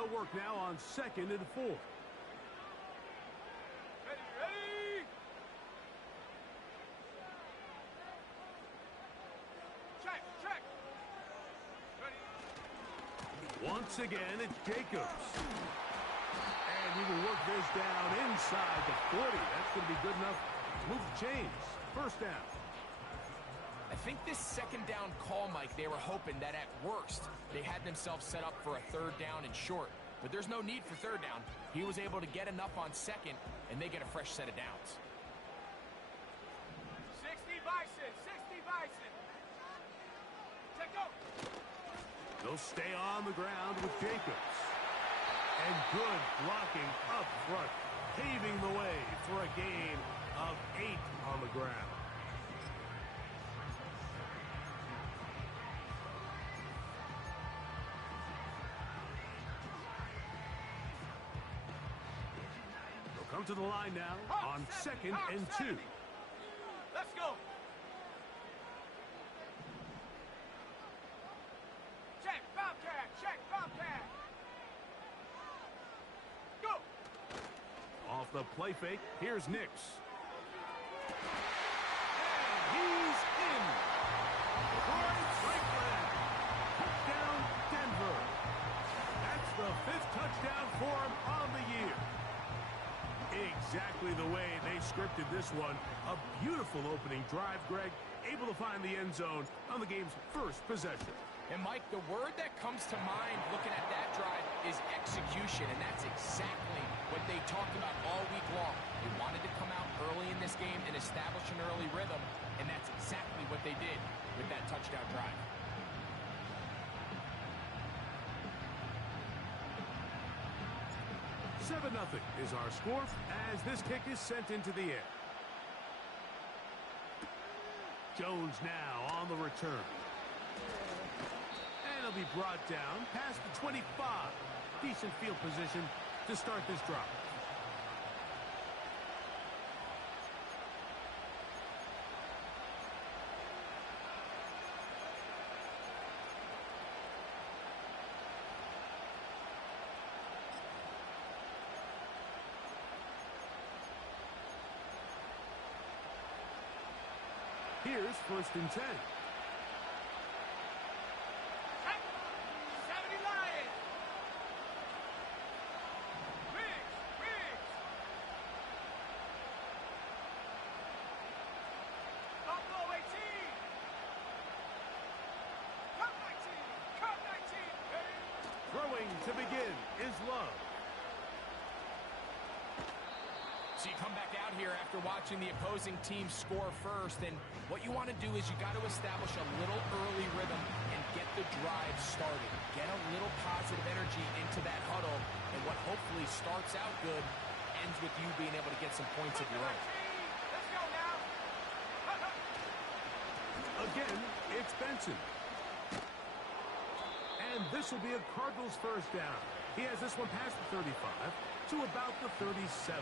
They'll work now on 2nd and 4. Ready? Check. Ready. Once again, it's Jacobs. And he will work this down inside the 40. That's going to be good enough to move the chains. First down. I think this second down call, Mike, they were hoping that at worst they had themselves set up for a 3rd down and short. But there's no need for 3rd down. He was able to get enough on 2nd, and they get a fresh set of downs. 60 Bison. Check go. They'll stay on the ground with Jacobs. And good blocking up front, paving the way for a gain of 8 on the ground. They'll come to the line now on 2nd and 2. Let's go. Check Bobcat. Go. Off the play fake, here's Nix. And he's in. Lawrence Franklin. Touchdown, Denver. That's the 5th touchdown for him on the year. Exactly the way they scripted this one. A beautiful opening drive, Greg. Able to find the end zone on the game's first possession. And, Mike, the word that comes to mind looking at that drive is execution, and that's exactly what they talked about all week long. They wanted to come out early in this game and establish an early rhythm, and that's exactly what they did with that touchdown drive. Seven 0 is our score as this kick is sent into the air. Jones now on the return. And he'll be brought down past the 25. Decent field position to start this drive. Here's 1st and 10. 70 Lions. Riggs. Buffalo 18. Cup 19. Ready? Throwing to begin is Love. So you come back out here after watching the opposing team score first, and what you want to do is you got to establish a little early rhythm and get the drive started. Get a little positive energy into that huddle, and what hopefully starts out good ends with you being able to get some points of your own. Let's go now. Again, it's Benson. And this will be a Cardinals 1st down. He has this one past the 35 to about the 37.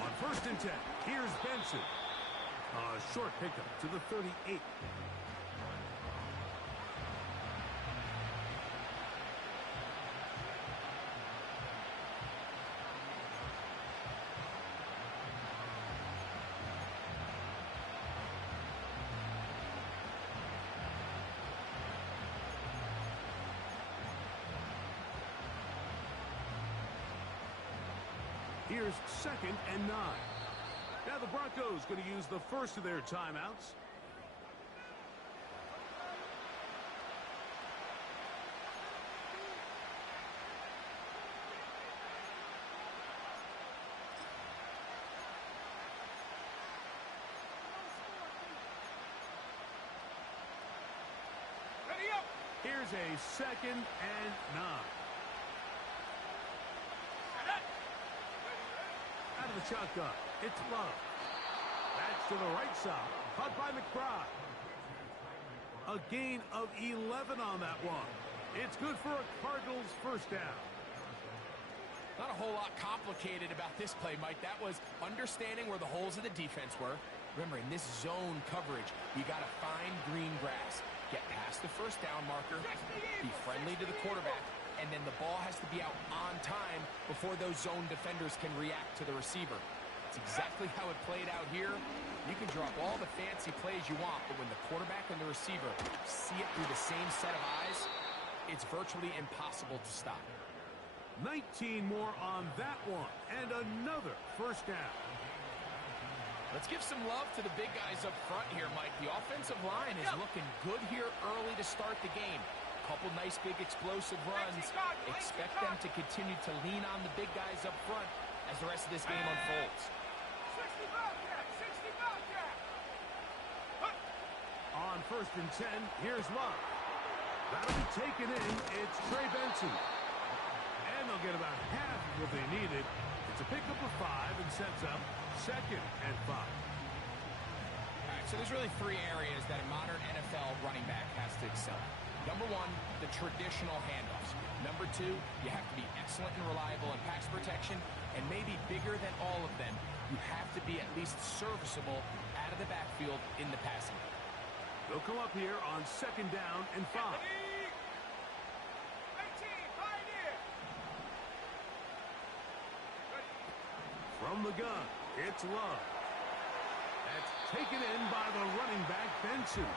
On 1st and 10, here's Benson. A short pickup to the 38. Here's 2nd and 9. Now the Broncos going to use the first of their timeouts. Ready up. Here's a 2nd and 9. Out of the shotgun, it's Love. That to the right side. Caught by McBride. A gain of 11 on that one. It's good for a Cardinals first down. Not a whole lot complicated about this play, Mike. That was understanding where the holes of the defense were. Remember, in this zone coverage, you got to find green grass. Get past the first down marker, be friendly to the quarterback, and then the ball has to be out on time before those zone defenders can react to the receiver. It's exactly how it played out here. You can drop all the fancy plays you want, but when the quarterback and the receiver see it through the same set of eyes, it's virtually impossible to stop. 19 more on that one, and another first down. Let's give some love to the big guys up front here, Mike. The offensive line is looking good here early to start the game. Couple nice big explosive runs. Expect them to continue to lean on the big guys up front as the rest of this game unfolds. 60 Bobcat! 60 Bobcat! On first and 10, here's Love. That'll be taken in. It's Trey Benson. And they'll get about half of what they needed. It's a pickup of 5 and sets up 2nd and 5. All right, so there's really 3 areas that a modern NFL running back has to excel. Number 1, the traditional handoffs. Number 2, you have to be excellent and reliable in pass protection. And maybe bigger than all of them, you have to be at least serviceable out of the backfield in the passing game. They'll come up here on 2nd down and 5. 18, Pioneer! From the gun, it's Love. That's taken in by the running back, Benson.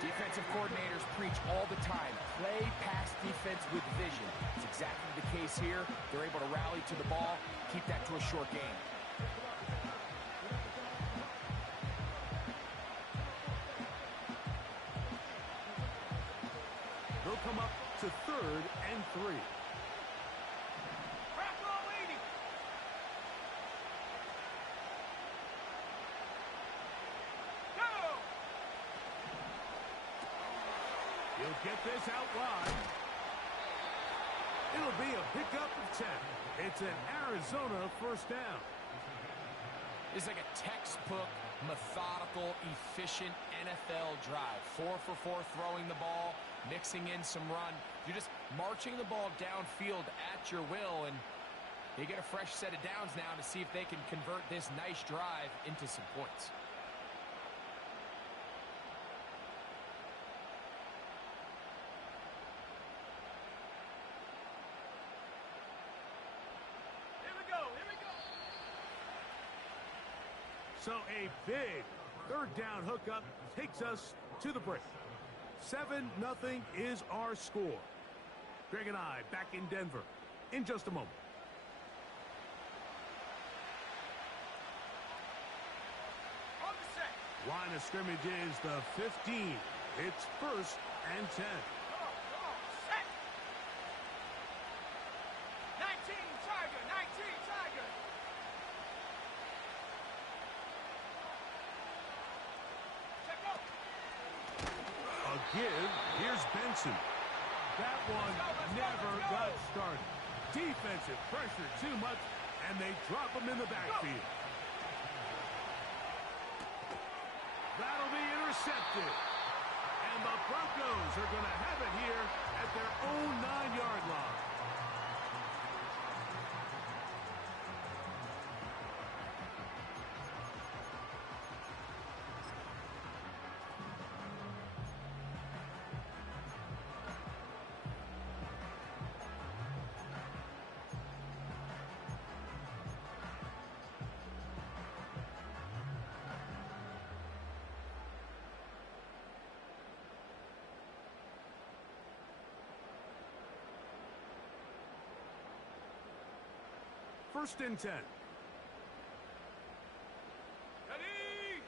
Defensive coordinators preach all the time, play pass defense with vision. It's exactly the case here. They're able to rally to the ball, keep that to a short game. They'll come up to 3rd and 3. Rockwell leading! Go! He'll get this out wide. It'll be a pickup of 10. It's an Arizona first down. It's like a textbook, methodical, efficient NFL drive. 4 for 4 throwing the ball, mixing in some run. You're just marching the ball downfield at your will, and they get a fresh set of downs now to see if they can convert this nice drive into some points. Here we go! Here we go! So a big 3rd down hookup takes us to the break. 7-0 is our score. Greg and I back in Denver in just a moment. On the set! Line of scrimmage is the 15. It's 1st and 10. Go! Go! Set! 19 Tiger! 19 Tiger! Check up! A give. Here's Benson. That one never got started. Defensive pressure too much, and they drop him in the backfield. That'll be intercepted. And the Broncos are going to have it here at their own 9-yard line. First and 10. Ready!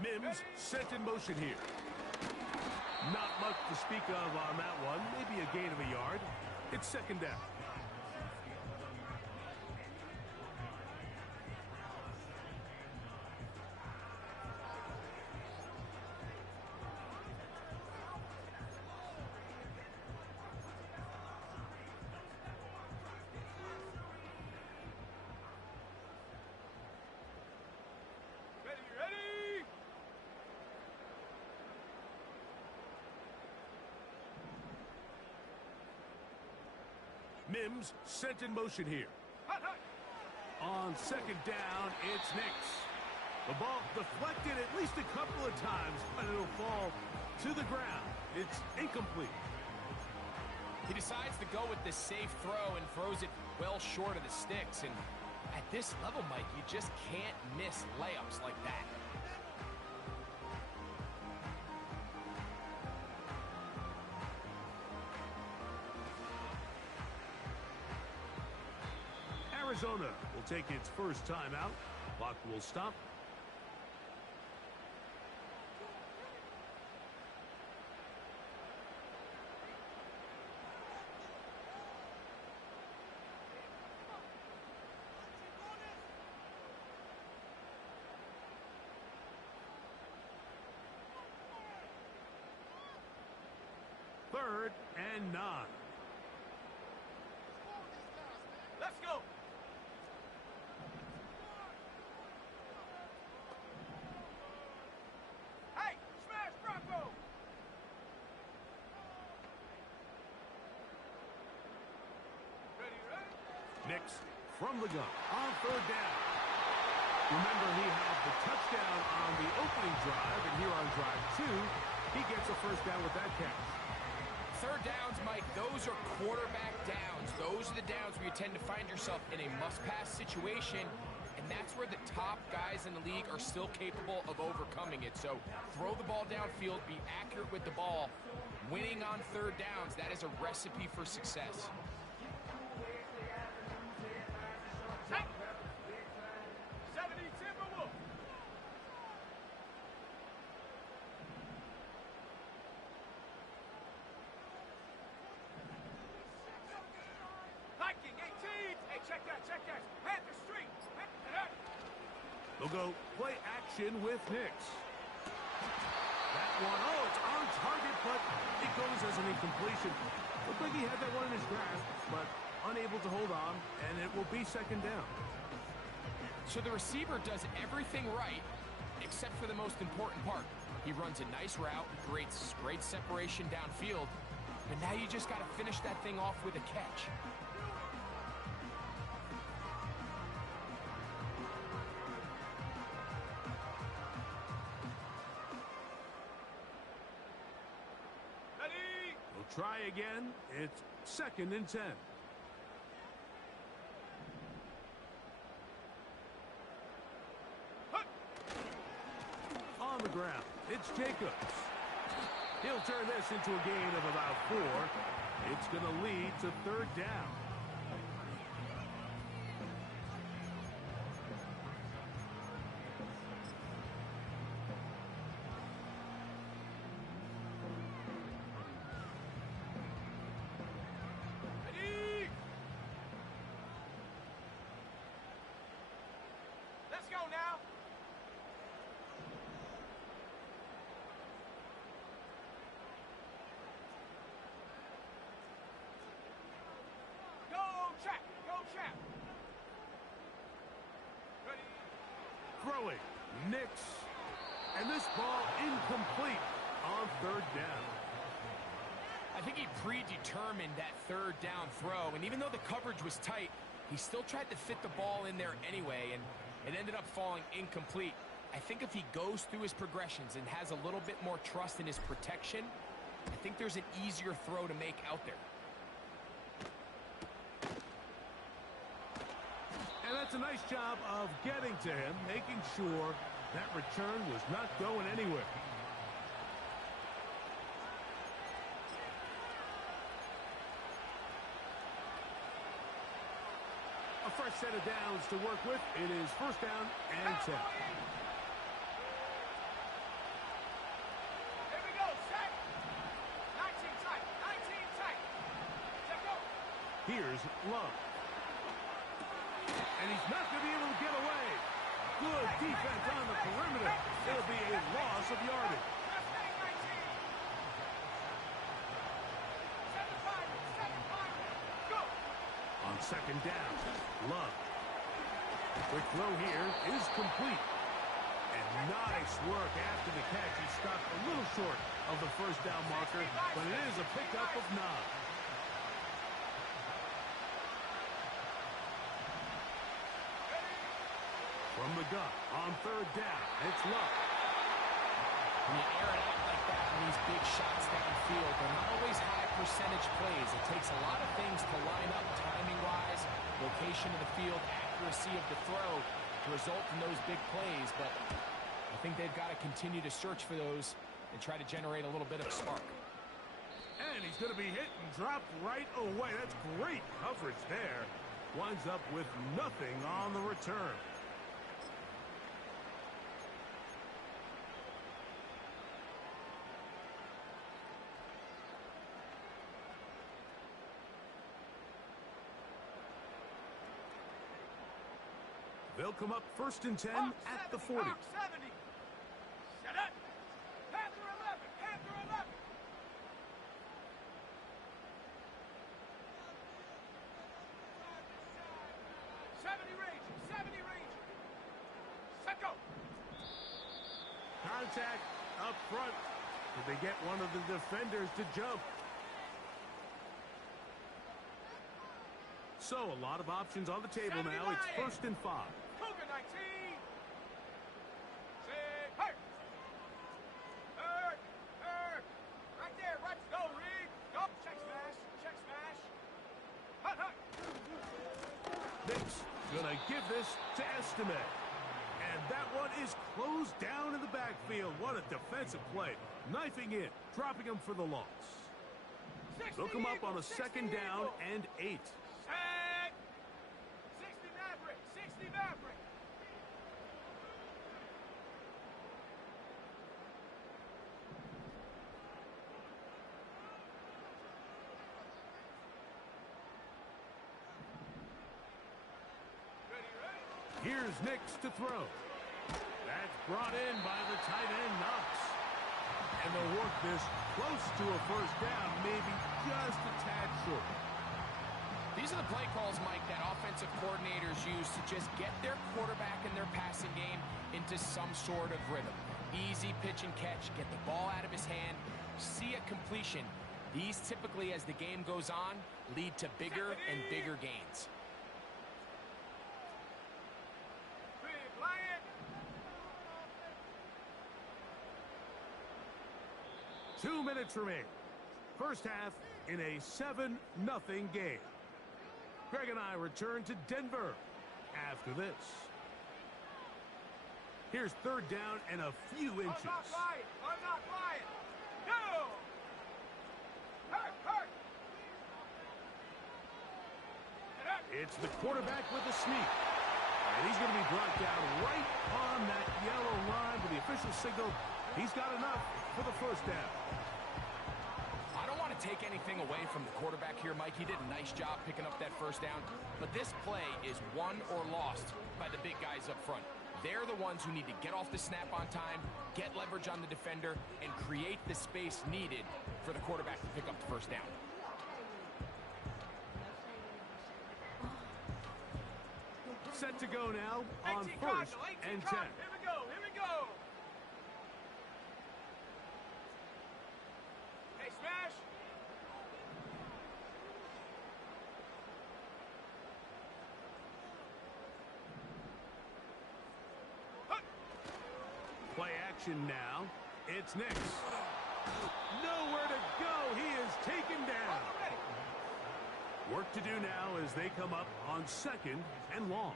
Mims set in motion here. Not much to speak of on that one. Maybe a gain of a yard. It's 2nd down. Mims sent in motion here. Hut, hut. On second down, it's Nix. The ball deflected at least a couple of times, but it'll fall to the ground. It's incomplete. He decides to go with the safe throw and throws it well short of the sticks. And at this level, Mike, you just can't miss layups like that. Arizona will take its first timeout. Clock will stop. Third and 9. Let's go. Hey, smash Bronco. Ready, ready? Nix from the gun on third down. Remember, he had the touchdown on the opening drive, and here on drive 2, he gets a first down with that catch. Third downs, Mike, those are quarterback downs. Those are the downs where you tend to find yourself in a must-pass situation, and that's where the top guys in the league are still capable of overcoming it. So throw the ball downfield, be accurate with the ball. Winning on third downs, that is a recipe for success. Set. 70 Timberwolves. Viking 18. Hey, check that, check that. Panther Street. They'll go play action with Nix. That one, oh, it's on target, but it goes as an incompletion. Looked like he had that one in his grasp, but unable to hold on, and it will be second down. So the receiver does everything right, except for the most important part. He runs a nice route, creates great separation downfield, but now you just got to finish that thing off with a catch. Ready? We'll try again. It's second and 10. Hut. On the ground, it's Jacobs. He'll turn this into a gain of about 4. It's going to lead to third down. Ready? Let's go now. Go trap, go trap. Ready? Throwing, Nix. And this ball incomplete on third down. I think he predetermined that third down throw, and even though the coverage was tight, he still tried to fit the ball in there anyway, and it ended up falling incomplete. I think if he goes through his progressions and has a little bit more trust in his protection, I think there's an easier throw to make out there. And that's a nice job of getting to him, making sure that return was not going anywhere. A fresh set of downs to work with. It is first down and 10. Here we go, set. 19 tight, 19 tight. Check go. Here's Love. And he's not going to be able to get away. Good defense on the perimeter. It'll be a loss of yardage. Left leg 19. 7-5, go. On second down, Love. Quick throw here is complete. And nice work after the catch. He stopped a little short of the first down marker, but it is a pickup of 9. From the gun on third down, it's Luck. When you air it out like that on these big shots downfield, they're not always high percentage plays. It takes a lot of things to line up timing-wise, location of the field, accuracy of the throw to result in those big plays. But I think they've got to continue to search for those and try to generate a little bit of spark. And he's going to be hit and dropped right away. That's great coverage there. Winds up with nothing on the return. They'll come up 1st and 10 at the 40. 70. Set up. Panther 11. Panther 11. 70 Ranger. 70 Ranger. Set go. Contact up front. Did they get one of the defenders to jump? So a lot of options on the table now. It's 1st and 5. Cougar 19. Say, hey. Right there. Right. Go, Reed. Go. Check smash. Check smash. Hut, hut. Knicks gonna give this to Estime. And that one is closed down in the backfield. What a defensive play. Knifing in, dropping him for the loss. They'll come up on a 2nd down and 8. Set. 60 Maverick. 60 Maverick. Ready, ready. Here's Nix to throw. That's brought in by the tight end, Knox. And they'll work this close to a 1st down, maybe just a tad short. These are the play calls, Mike, that offensive coordinators use to just get their quarterback and their passing game into some sort of rhythm. Easy pitch and catch, get the ball out of his hand, see a completion. These typically, as the game goes on, lead to bigger and bigger gains. Big Lion. 2 minutes remain. First half in a 7-0 game. Greg and I return to Denver after this. Here's 3rd down and a few inches. I'm not lying. I'm not lying. No. Hurt, hurt. It's the quarterback with the sneak. And he's going to be brought down right on that yellow line with the official signal. He's got enough for the 1st down. I don't want to take anything away from the quarterback here, Mike. He did a nice job picking up that 1st down. But this play is won or lost by the big guys up front. They're the ones who need to get off the snap on time, get leverage on the defender, and create the space needed for the quarterback to pick up the 1st down. Set to go now on 18 1st Cardinal, 18 and 10. Cardinal. Here we go. Here we go. Hey, smash. Play action now. It's Nix. Nowhere to go. He is taken down. Work to do now as they come up on 2nd and long.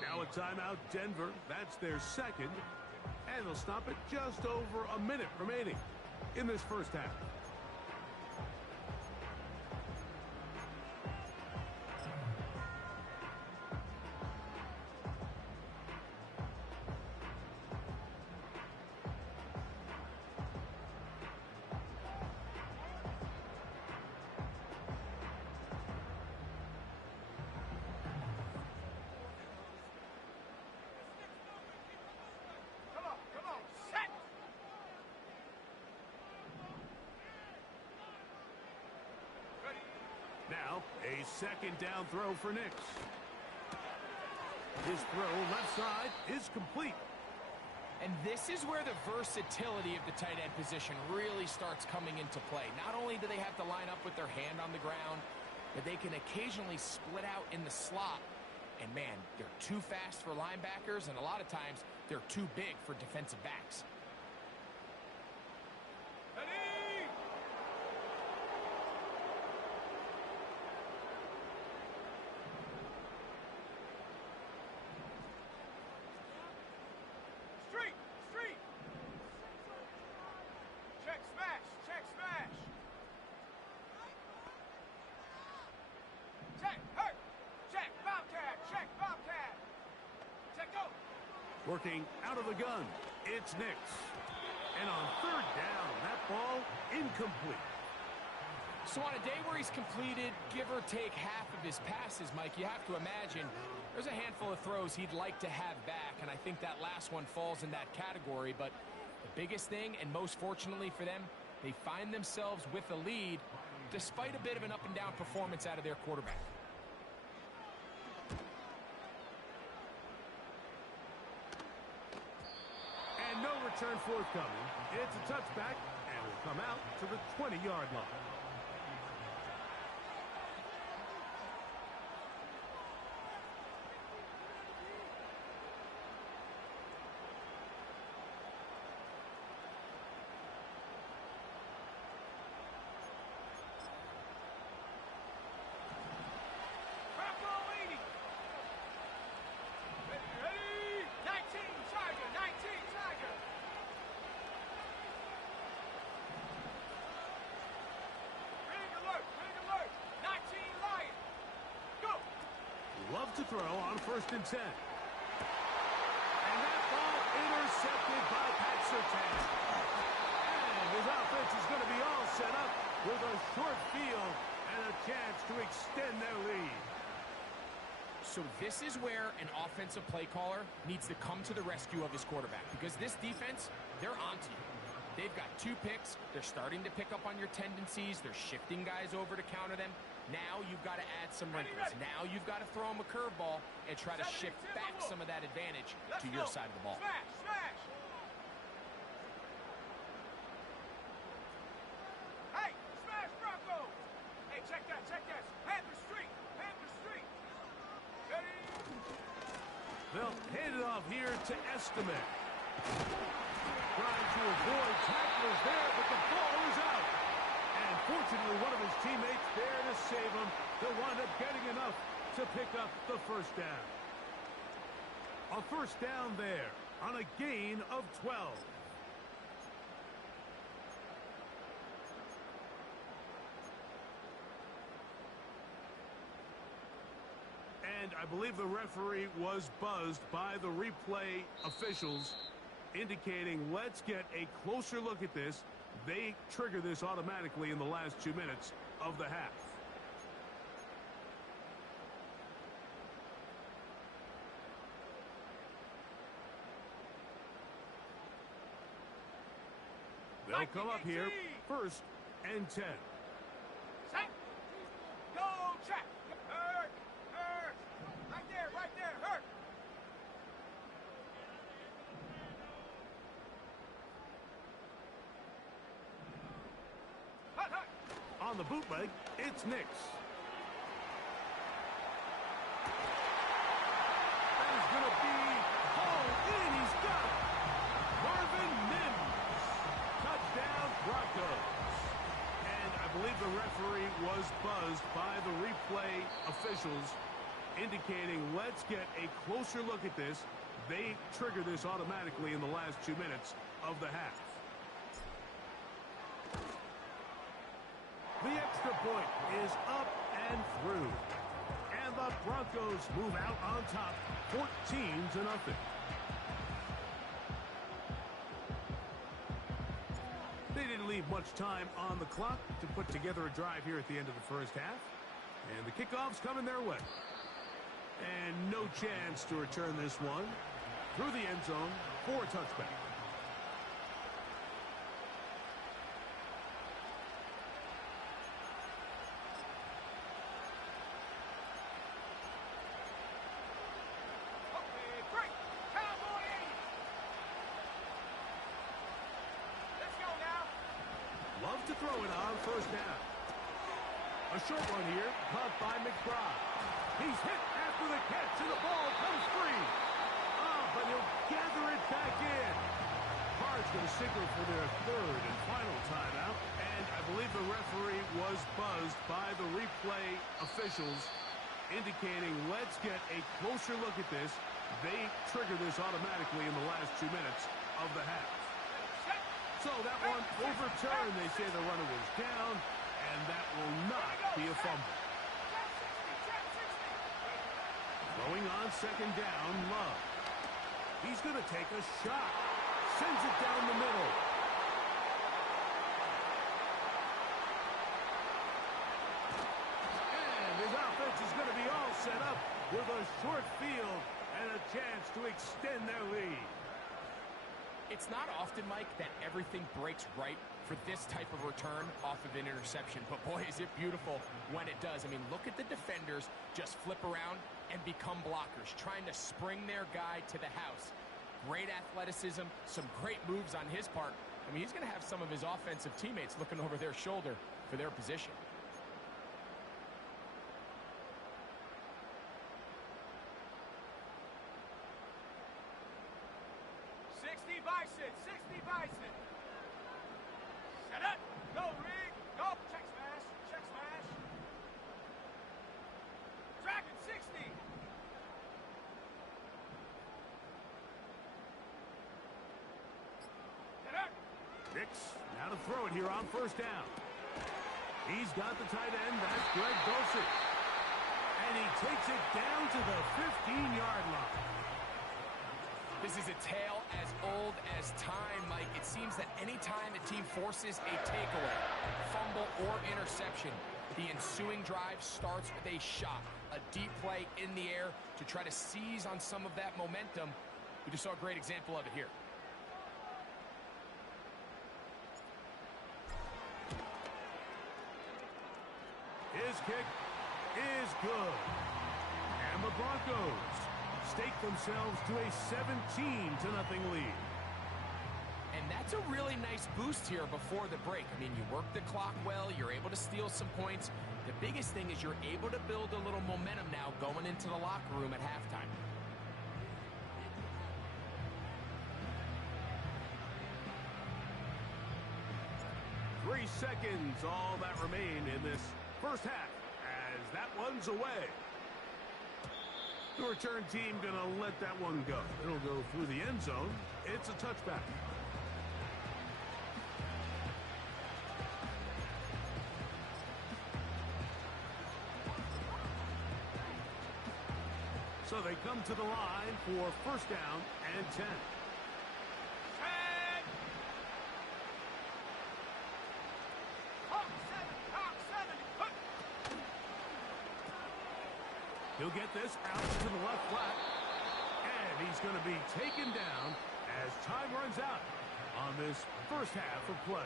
Now a timeout, Denver. That's their 2nd. And they'll stop it just over a minute remaining in this first half. Come on, set. Ready. Now, a 2nd down throw for Nix. His throw left side is complete. And this is where the versatility of the tight end position really starts coming into play. Not only do they have to line up with their hand on the ground, that they can occasionally split out in the slot. And man, they're too fast for linebackers, and a lot of times they're too big for defensive backs. Ready! Street! Street! Check smash! Check smash! Check! Hurt! Check! Bobcat! Check! Bobcat! Check go! Working out of the gun, it's Nix. And on third down, that ball incomplete. So on a day where he's completed, give or take half of his passes, Mike, you have to imagine there's a handful of throws he'd like to have back, and I think that last one falls in that category. But the biggest thing, and most fortunately for them, they find themselves with a lead despite a bit of an up-and-down performance out of their quarterback. And no return forthcoming. It's a touchback, and will come out to the 20-yard line. Bronco leading! Ready, ready! 19 Charger! 19 Charger! Big alert! Big alert! 19 Lion! Go! Love to throw on 1st and 10. And that ball intercepted by Pat Surtain. And his offense is going to be all set up with a short field and a chance to extend their lead. So this is where an offensive play caller needs to come to the rescue of his quarterback, because this defense, they're onto you. They've got 2 picks. They're starting to pick up on your tendencies. They're shifting guys over to counter them. Now you've got to add some wrinkles. Now you've got to throw them a curveball and try to shift back some of that advantage to your side of the ball. Smash! Smash! Hey! Smash Broncos! Hey, check that! Check that! Panther Street! Panther Street! Ready? They'll hand it off here to Estimate. Trying to avoid tacklers there, but the ball is out. And fortunately, one of his teammates there to save him. They'll wind up getting enough to pick up the 1st down. A 1st down there on a gain of 12. And I believe the referee was buzzed by the replay officials, indicating let's get a closer look at this. They trigger this automatically in the last 2 minutes of the half. They'll come up here 1st and 10. Set! Go check! Hurt! Hurt! Right there! Right there! Hurt! Hut! Hut! On the bootleg, it's Nix. That is going to be hauled in. He's got it. Marvin Mims. Touchdown, Broncos. And I believe the referee was buzzed by the replay officials, indicating let's get a closer look at this. They trigger this automatically in the last 2 minutes of the half. The extra point is up and through. And the Broncos move out on top, 14-0. They didn't leave much time on the clock to put together a drive here at the end of the 1st half. And the kickoff's coming their way. And no chance to return this one through the end zone for a touchback. Okay, break! Cowboy 80! Let's go now! Love to throw it on 1st down. A short one here, caught by McBride. He's hit after the catch, and the ball comes free. Oh, but he'll gather it back in. Cards going to signal for their third and final timeout, and I believe the referee was buzzed by the replay officials, indicating let's get a closer look at this. They trigger this automatically in the last 2 minutes of the half. So that one overturned. They say the runner was down, and that will not be a fumble. Going on second down, Love. He's going to take a shot. Sends it down the middle. And his offense is going to be all set up with a short field and a chance to extend their lead. It's not often, Mike, that everything breaks right for this type of return off of an interception. But, boy, is it beautiful when it does. I mean, look at the defenders just flip around and become blockers, trying to spring their guy to the house. Great athleticism, some great moves on his part. I mean, he's going to have some of his offensive teammates looking over their shoulder for their position. Bison, 60 Bison. Set up. Go, Reed. Go. Check smash. Check smash. Dragon, 60. Set up. Nix, now to throw it here on first down. He's got the tight end. That's Greg Dulcich. And he takes it down to the 15-yard line. This is a tale as old as time, Mike. It seems that any time a team forces a takeaway, fumble, or interception, the ensuing drive starts with a shot, a deep play in the air to try to seize on some of that momentum. We just saw a great example of it here. His kick is good. And the Broncos stake themselves to a 17-0 lead. And that's a really nice boost here before the break. I mean, you work the clock well, you're able to steal some points. The biggest thing is you're able to build a little momentum now going into the locker room at halftime. Three seconds, all that remain in this first half as that one's away. The return team going to let that one go. It'll go through the end zone. It's a touchback. So they come to the line for first down and 10. He'll get this out to the left flat, and he's going to be taken down as time runs out on this first half of play.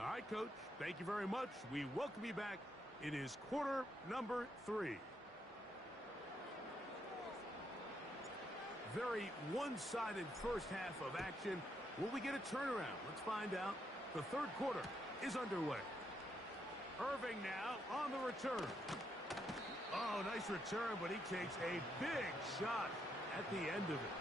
All right, Coach, thank you very much. We welcome you back. It is quarter number 3. Very one-sided first half of action. Will we get a turnaround? Let's find out. The third quarter is underway. Irving now on the return. Oh, nice return, but he takes a big shot at the end of it.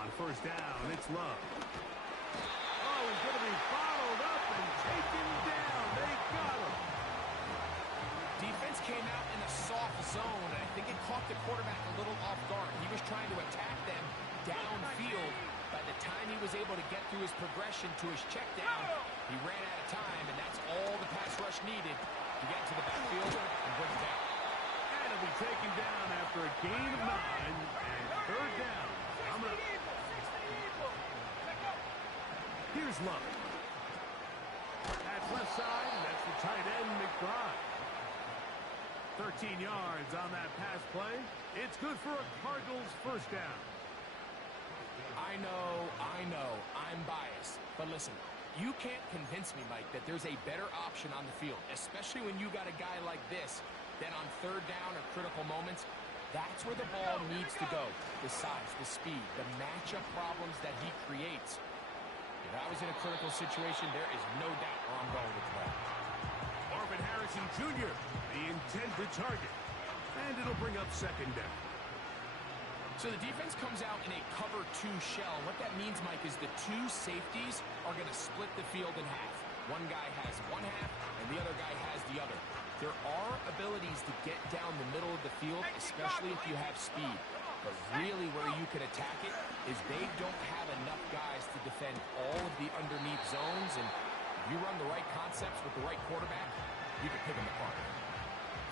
On first down, it's Love. the quarterback a little off guard. He was trying to attack them downfield. By the time he was able to get through his progression to his check down, he ran out of time, and that's all the pass rush needed to get to the backfield and bring it down. And he'll be taken down after a gain of 9 and third down. Here's Love. That's left side, and that's the tight end, McBride. 13 yards on that pass play. It's good for a Cardinals first down. I know, I'm biased. But listen, you can't convince me, Mike, that there's a better option on the field, especially when you got a guy like this, then on third down or critical moments, that's where the ball needs to go. The size, the speed, the matchup problems that he creates. If I was in a critical situation, there is no doubt where I'm going with the ball. Marvin Harrison Jr., the intended target. And it'll bring up second down. So the defense comes out in a cover 2 shell. What that means, Mike, is the 2 safeties are going to split the field in half. One guy has one half, and the other guy has the other. There are abilities to get down the middle of the field, especially if you have speed. But really where you can attack it is they don't have enough guys to defend all of the underneath zones. And if you run the right concepts with the right quarterback, you can pick them apart.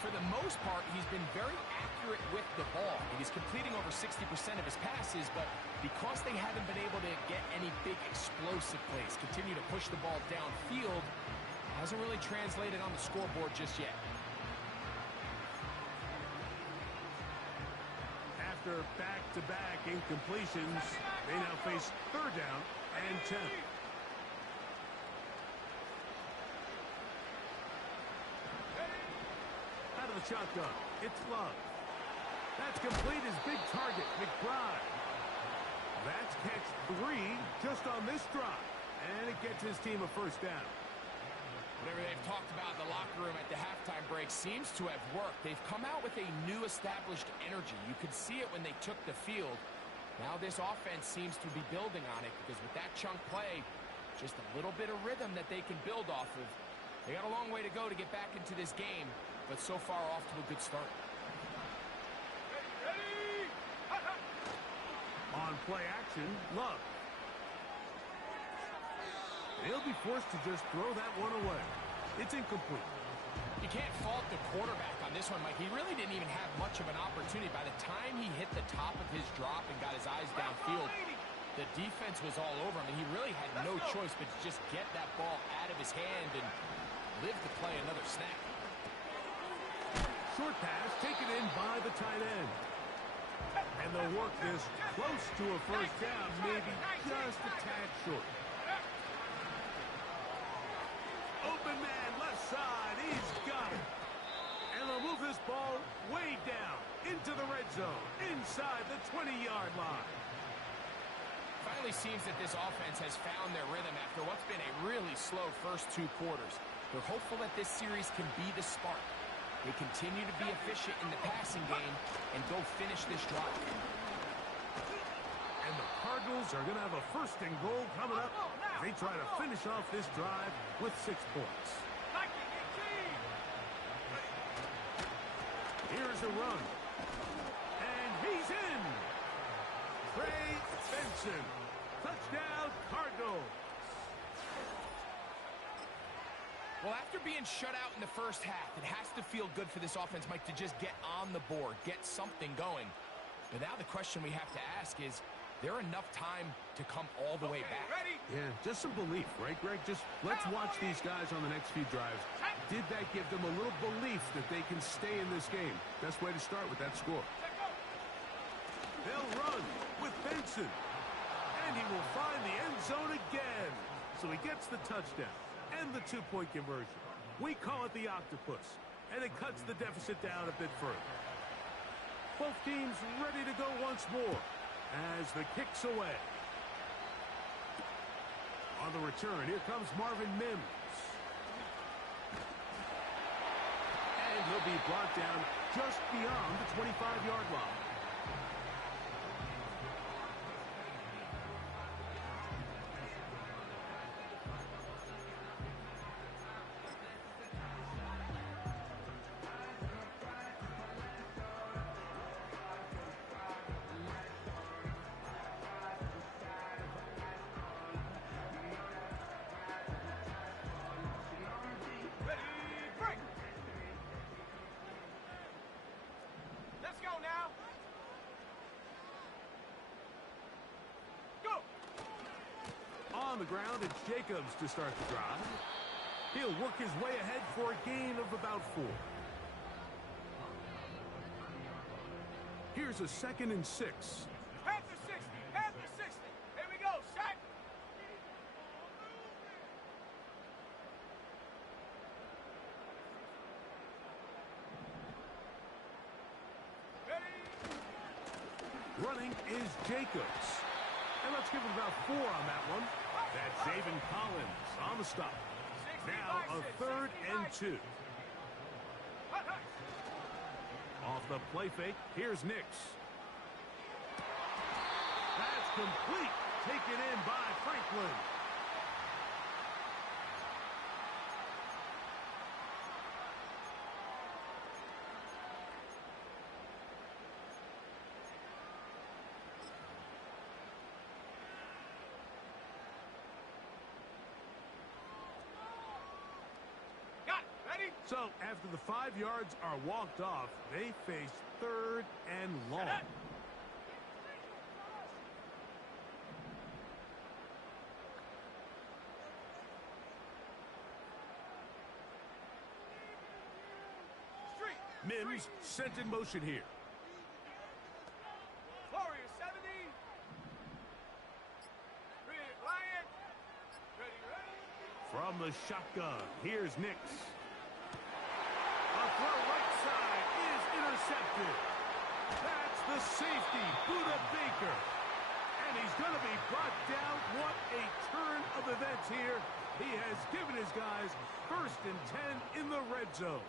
For the most part, he's been very accurate with the ball. He's completing over 60% of his passes, but because they haven't been able to get any big explosive plays, continue to push the ball downfield, hasn't really translated on the scoreboard just yet. After back-to-back incompletions, they now face third down and 10. Out of the shotgun, it's Love. That's complete, his big target, McBride. That's catch 3 just on this drive, and it gets his team a first down. Whatever they've talked about in the locker room at the halftime break seems to have worked. They've come out with a new established energy. You could see it when they took the field. Now this offense seems to be building on it because with that chunk play, just a little bit of rhythm that they can build off of. They got a long way to go to get back into this game, but so far off to a good start. On play action, Love. He'll be forced to just throw that one away. It's incomplete. You can't fault the quarterback on this one, Mike. He really didn't even have much of an opportunity. By the time he hit the top of his drop and got his eyes downfield, the defense was all over him, and he really had no choice but to just get that ball out of his hand and live to play another snap. Short pass taken in by the tight end. And they'll work this close to a first down, maybe just a tad short. Open man, left side, he's got it. And they'll move this ball way down into the red zone, inside the 20-yard line. Finally seems that this offense has found their rhythm after what's been a really slow first 2 quarters. They're hopeful that this series can be the spark. They continue to be efficient in the passing game and go finish this drive. And the Cardinals are going to have a first and goal coming up. They try to finish off this drive with 6 points. Here's a run. And he's in. Trey Benson. Touchdown, Cardinals. Well, after being shut out in the first half, it has to feel good for this offense, Mike, to just get on the board, get something going. But now the question we have to ask is there enough time to come all the way back? Yeah, just some belief, right, Greg? Just let's watch these guys on the next few drives. Did that give them a little belief that they can stay in this game? Best way to start with that score. They'll run with Benson. And he will find the end zone again. So he gets the touchdown and the 2-point conversion. We call it the octopus. And it cuts the deficit down a bit further. Both teams ready to go once more as the kick's away. On the return, here comes Marvin Mims. And he'll be brought down just beyond the 25-yard line. On the ground, it's Jacobs to start the drive. He'll work his way ahead for a gain of about 4. Here's a 2nd and 6. Panther 60, Panther 60. Here we go, set. Ready. Running is Jacobs. And let's give him about 4 on that one. That's Zaven Collins on the stop. Now a 3rd and 2. Off the play fake, here's Nix. That's complete. Taken in by Franklin. So, after the 5 yards are walked off, they face 3rd and long. Mims sent in motion here. Warrior 70. Lion. Ready. From the shotgun, here's Nix. A throw right side is intercepted. That's the safety, Budda Baker. And he's going to be brought down. What a turn of events here. He has given his guys 1st and 10 in the red zone.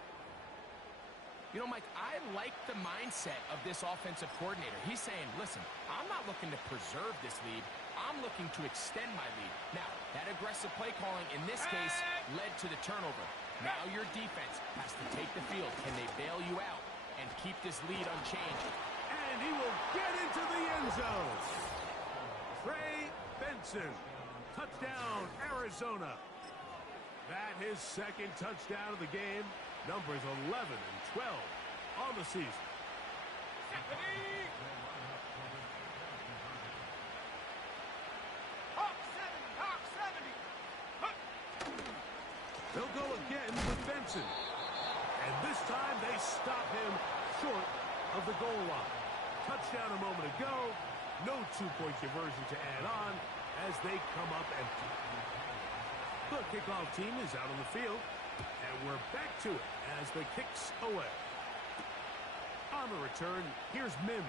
You know, Mike, I like the mindset of this offensive coordinator. He's saying, listen, I'm not looking to preserve this lead. I'm looking to extend my lead. Now, that aggressive play calling in this case led to the turnover. Now your defense has to take the field. Can they bail you out and keep this lead unchanged? And he will get into the end zone. Trey Benson. Touchdown, Arizona. That his 2nd touchdown of the game. Numbers 11 and 12 on the season. They'll go again with Benson. And this time they stop him short of the goal line. Touchdown a moment ago. No 2-point conversion to add on as they come up empty. The kickoff team is out on the field. And we're back to it as the kick's away. On the return, here's Mims.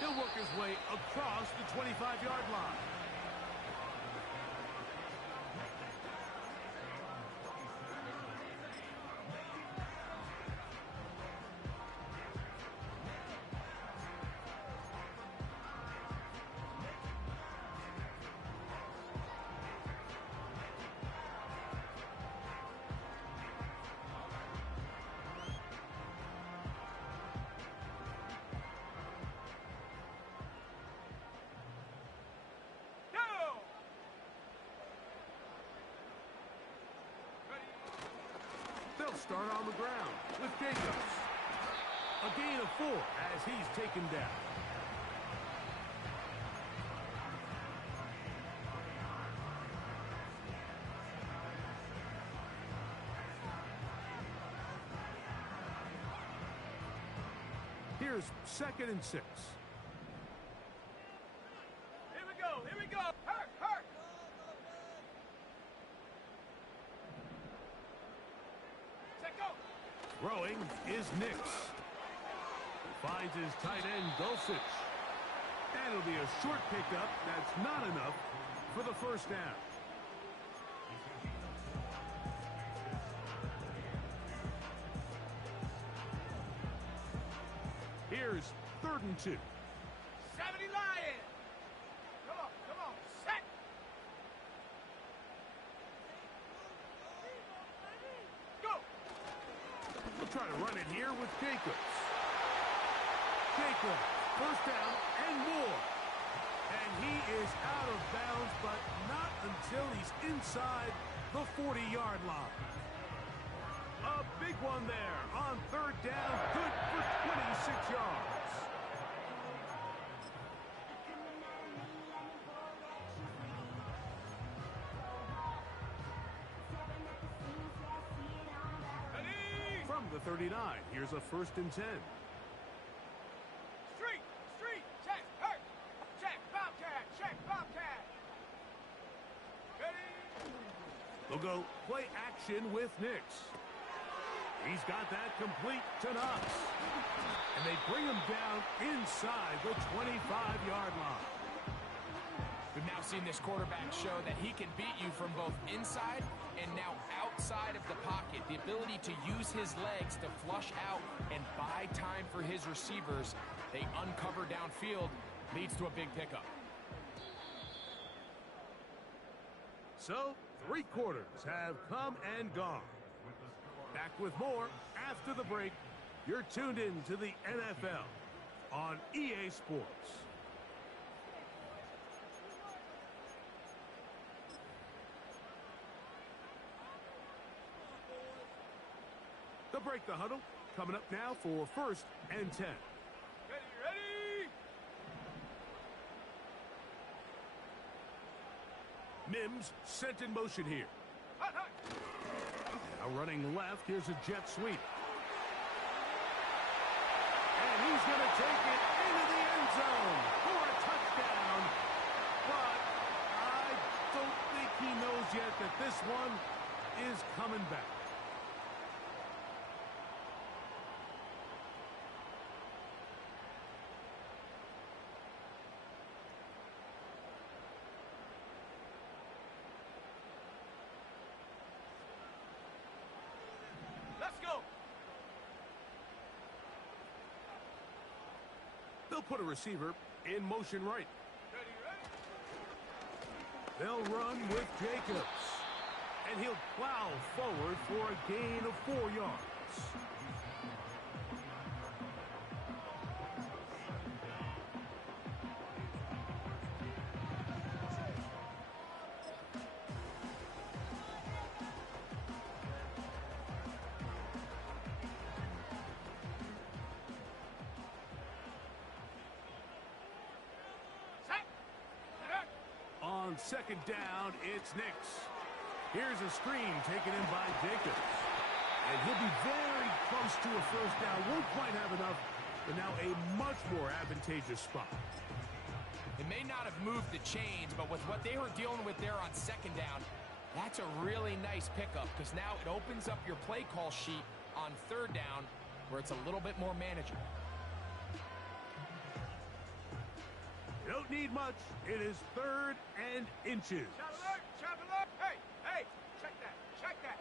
He'll work his way across the 25-yard line. Start on the ground with Jacobs. A gain of 4 as he's taken down. Here's 2nd and 6. Here we go. Hurt. Throwing is Nix. He finds his tight end, Dulcich. And it'll be a short pickup. That's not enough for the 1st down. Here's 3rd and 2. 70 Lion. Come on. Set. Go. We'll try to run it here with Jacobs. Jacobs, 1st down and more. And he is out of bounds, but not until he's inside the 40-yard line. A big one there on 3rd down, good for 26 yards. the 39. Here's a 1st and 10. Street, check, hurt, check, Bobcat. Ready? They'll go play action with Nix. He's got that complete to Knox. And they bring him down inside the 25-yard line. We've now seen this quarterback show that he can beat you from both inside and now outside of the pocket. The ability to use his legs to flush out and buy time for his receivers. They uncover downfield, leads to a big pickup. So, 3 quarters have come and gone. Back with more after the break. You're tuned in to the NFL on EA Sports. They'll break the huddle. Coming up now for 1st and 10. Ready? Mims sent in motion here. Hut. Now running left, here's a jet sweep. And he's going to take it into the end zone for a touchdown. But I don't think he knows yet that this one is coming back. Let's go. They'll put a receiver in motion right. Ready? They'll run with Jacobs. And he'll plow forward for a gain of 4 yards. Set. On 2nd down, it's Nix. Here's a screen taken in by Jacobs. And he'll be very close to a 1st down. Won't quite have enough, but now a much more advantageous spot. It may not have moved the chains, but with what they were dealing with there on 2nd down, that's a really nice pickup because now it opens up your play call sheet on 3rd down where it's a little bit more manageable. You don't need much. It is 3rd and inches. Chop alert. Hey, check that.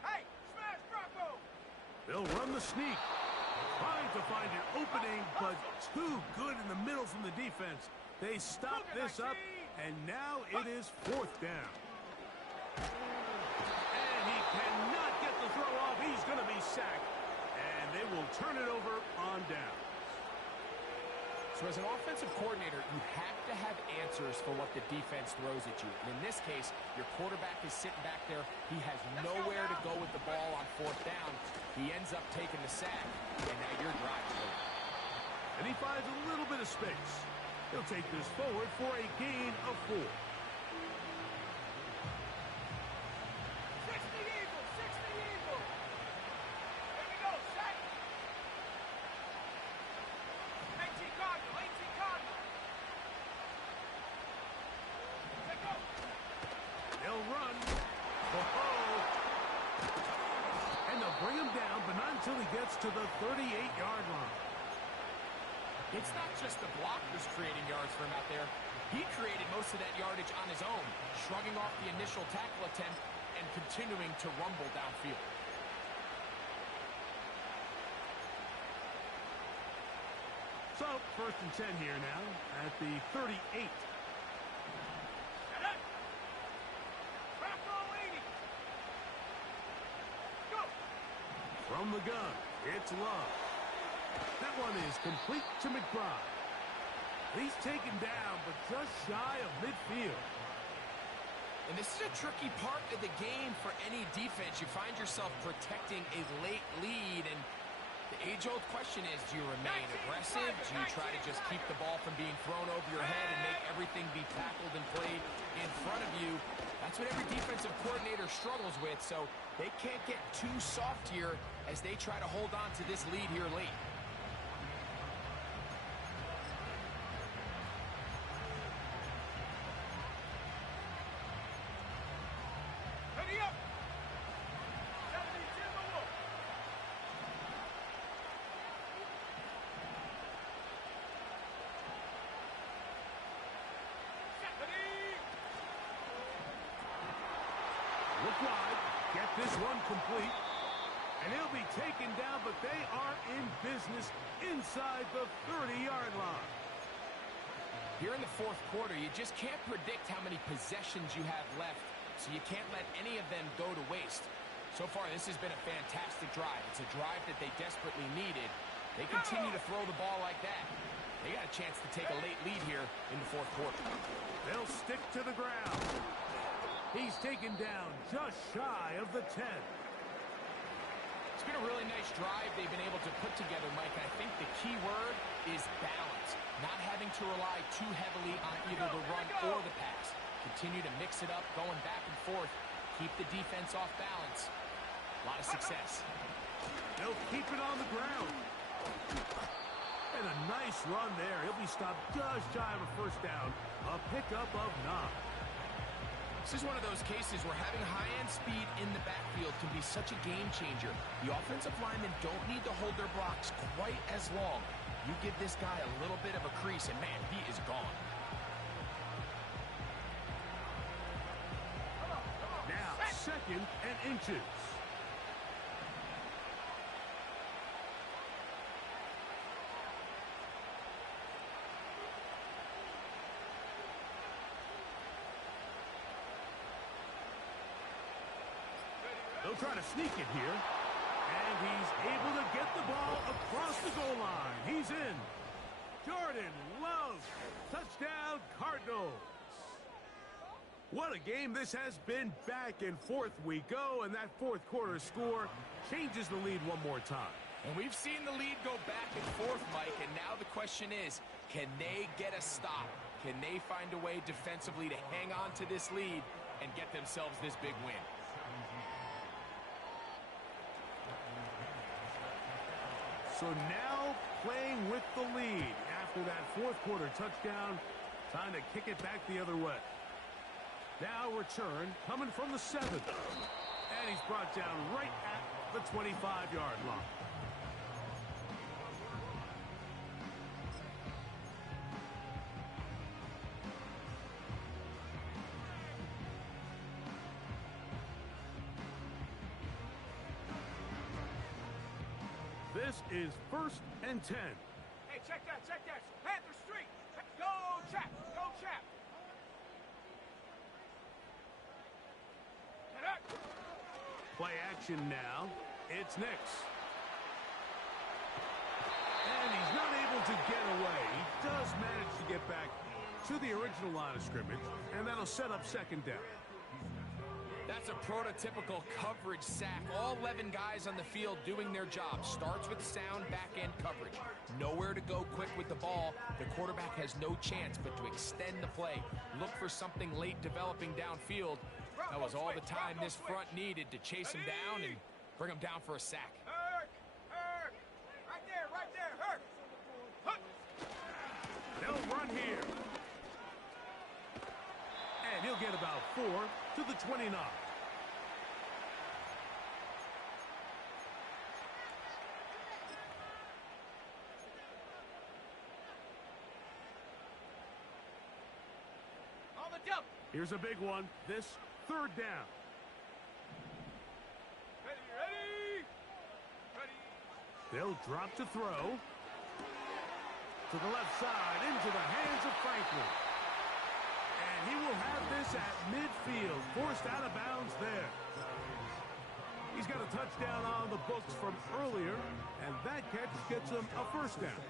Hey, smash Bronco. They'll run the sneak. Trying to find an opening, but too good in the middle from the defense. They stop this up, and now it is 4th down. And he cannot get the throw off. He's going to be sacked, and they will turn it over on down. So as an offensive coordinator, you have to have answers for what the defense throws at you. And in this case, your quarterback is sitting back there. He has nowhere to go with the ball on 4th down. He ends up taking the sack, and now you're driving over. And he finds a little bit of space. He'll take this forward for a gain of 4. 60 Eagle. Here we go, set. 18 Cardinal. Let go. They'll run. And they'll bring him down, but not until he gets to the 38-yard line. It's not just the blockers creating yards for him out there. He created most of that yardage on his own, shrugging off the initial tackle attempt and continuing to rumble downfield. So, 1st and 10 here now at the 38. Set up. Bronco 80. Go. From the gun, it's Love. That one is complete to McBride. He's taken down, but just shy of midfield. And this is a tricky part of the game for any defense. You find yourself protecting a late lead, and the age-old question is, do you remain aggressive? Do you try to just keep the ball from being thrown over your head and make everything be tackled and played in front of you? That's what every defensive coordinator struggles with, so they can't get too soft here as they try to hold on to this lead here late. Ready up! 70 Timberwolves! Look wide. Get this one complete. And he'll be taken down, but they are in business inside the 30-yard line. Here in the fourth quarter, you just can't predict how many possessions you have left, so you can't let any of them go to waste. So far, this has been a fantastic drive. It's a drive that they desperately needed. They continue to throw the ball like that. They got a chance to take a late lead here in the fourth quarter. They'll stick to the ground. He's taken down just shy of the 10. It's been a really nice drive they've been able to put together, Mike. I think the key word is balance. Not having to rely too heavily on either the run or the pass. Continue to mix it up, going back and forth. Keep the defense off balance. A lot of success. They'll keep it on the ground. And a nice run there. He'll be stopped just shy of a first down. A pickup of 9. This is one of those cases where having high-end speed in the backfield can be such a game changer. The offensive linemen don't need to hold their blocks quite as long. You give this guy a little bit of a crease, and man, he is gone. Now, 2nd and inches. They'll try to sneak it here. And he's able to get the ball across the goal line. He's in. Jordan Love. Touchdown, Cardinals. What a game this has been. Back and forth we go, and that fourth quarter score changes the lead one more time. And we've seen the lead go back and forth, Mike, and now the question is, can they get a stop? Can they find a way defensively to hang on to this lead and get themselves this big win? So now playing with the lead after that fourth quarter touchdown, time to kick it back the other way. Now return coming from the 7th. And he's brought down right at the 25-yard line. This is 1st and 10. Hey, check that, check that. Panther Street. Go, Chap. Go, Chap. Get up. Play action now. It's Nix. And he's not able to get away. He does manage to get back to the original line of scrimmage, and that'll set up 2nd down. That's a prototypical coverage sack. All 11 guys on the field doing their job. Starts with sound back-end coverage. Nowhere to go quick with the ball. The quarterback has no chance but to extend the play. Look for something late developing downfield. That was all the time this front needed to chase him down and bring him down for a sack. Hurt. Right there. Hurt. They'll run here. And he'll get about 4 to the 29. On the dump. Here's a big one. This 3rd down. Ready. They'll drop to throw. To the left side, into the hands of Franklin. And he will have this at midfield, forced out of bounds there. He's got a touchdown on the books from earlier, and that catch gets him a 1st down.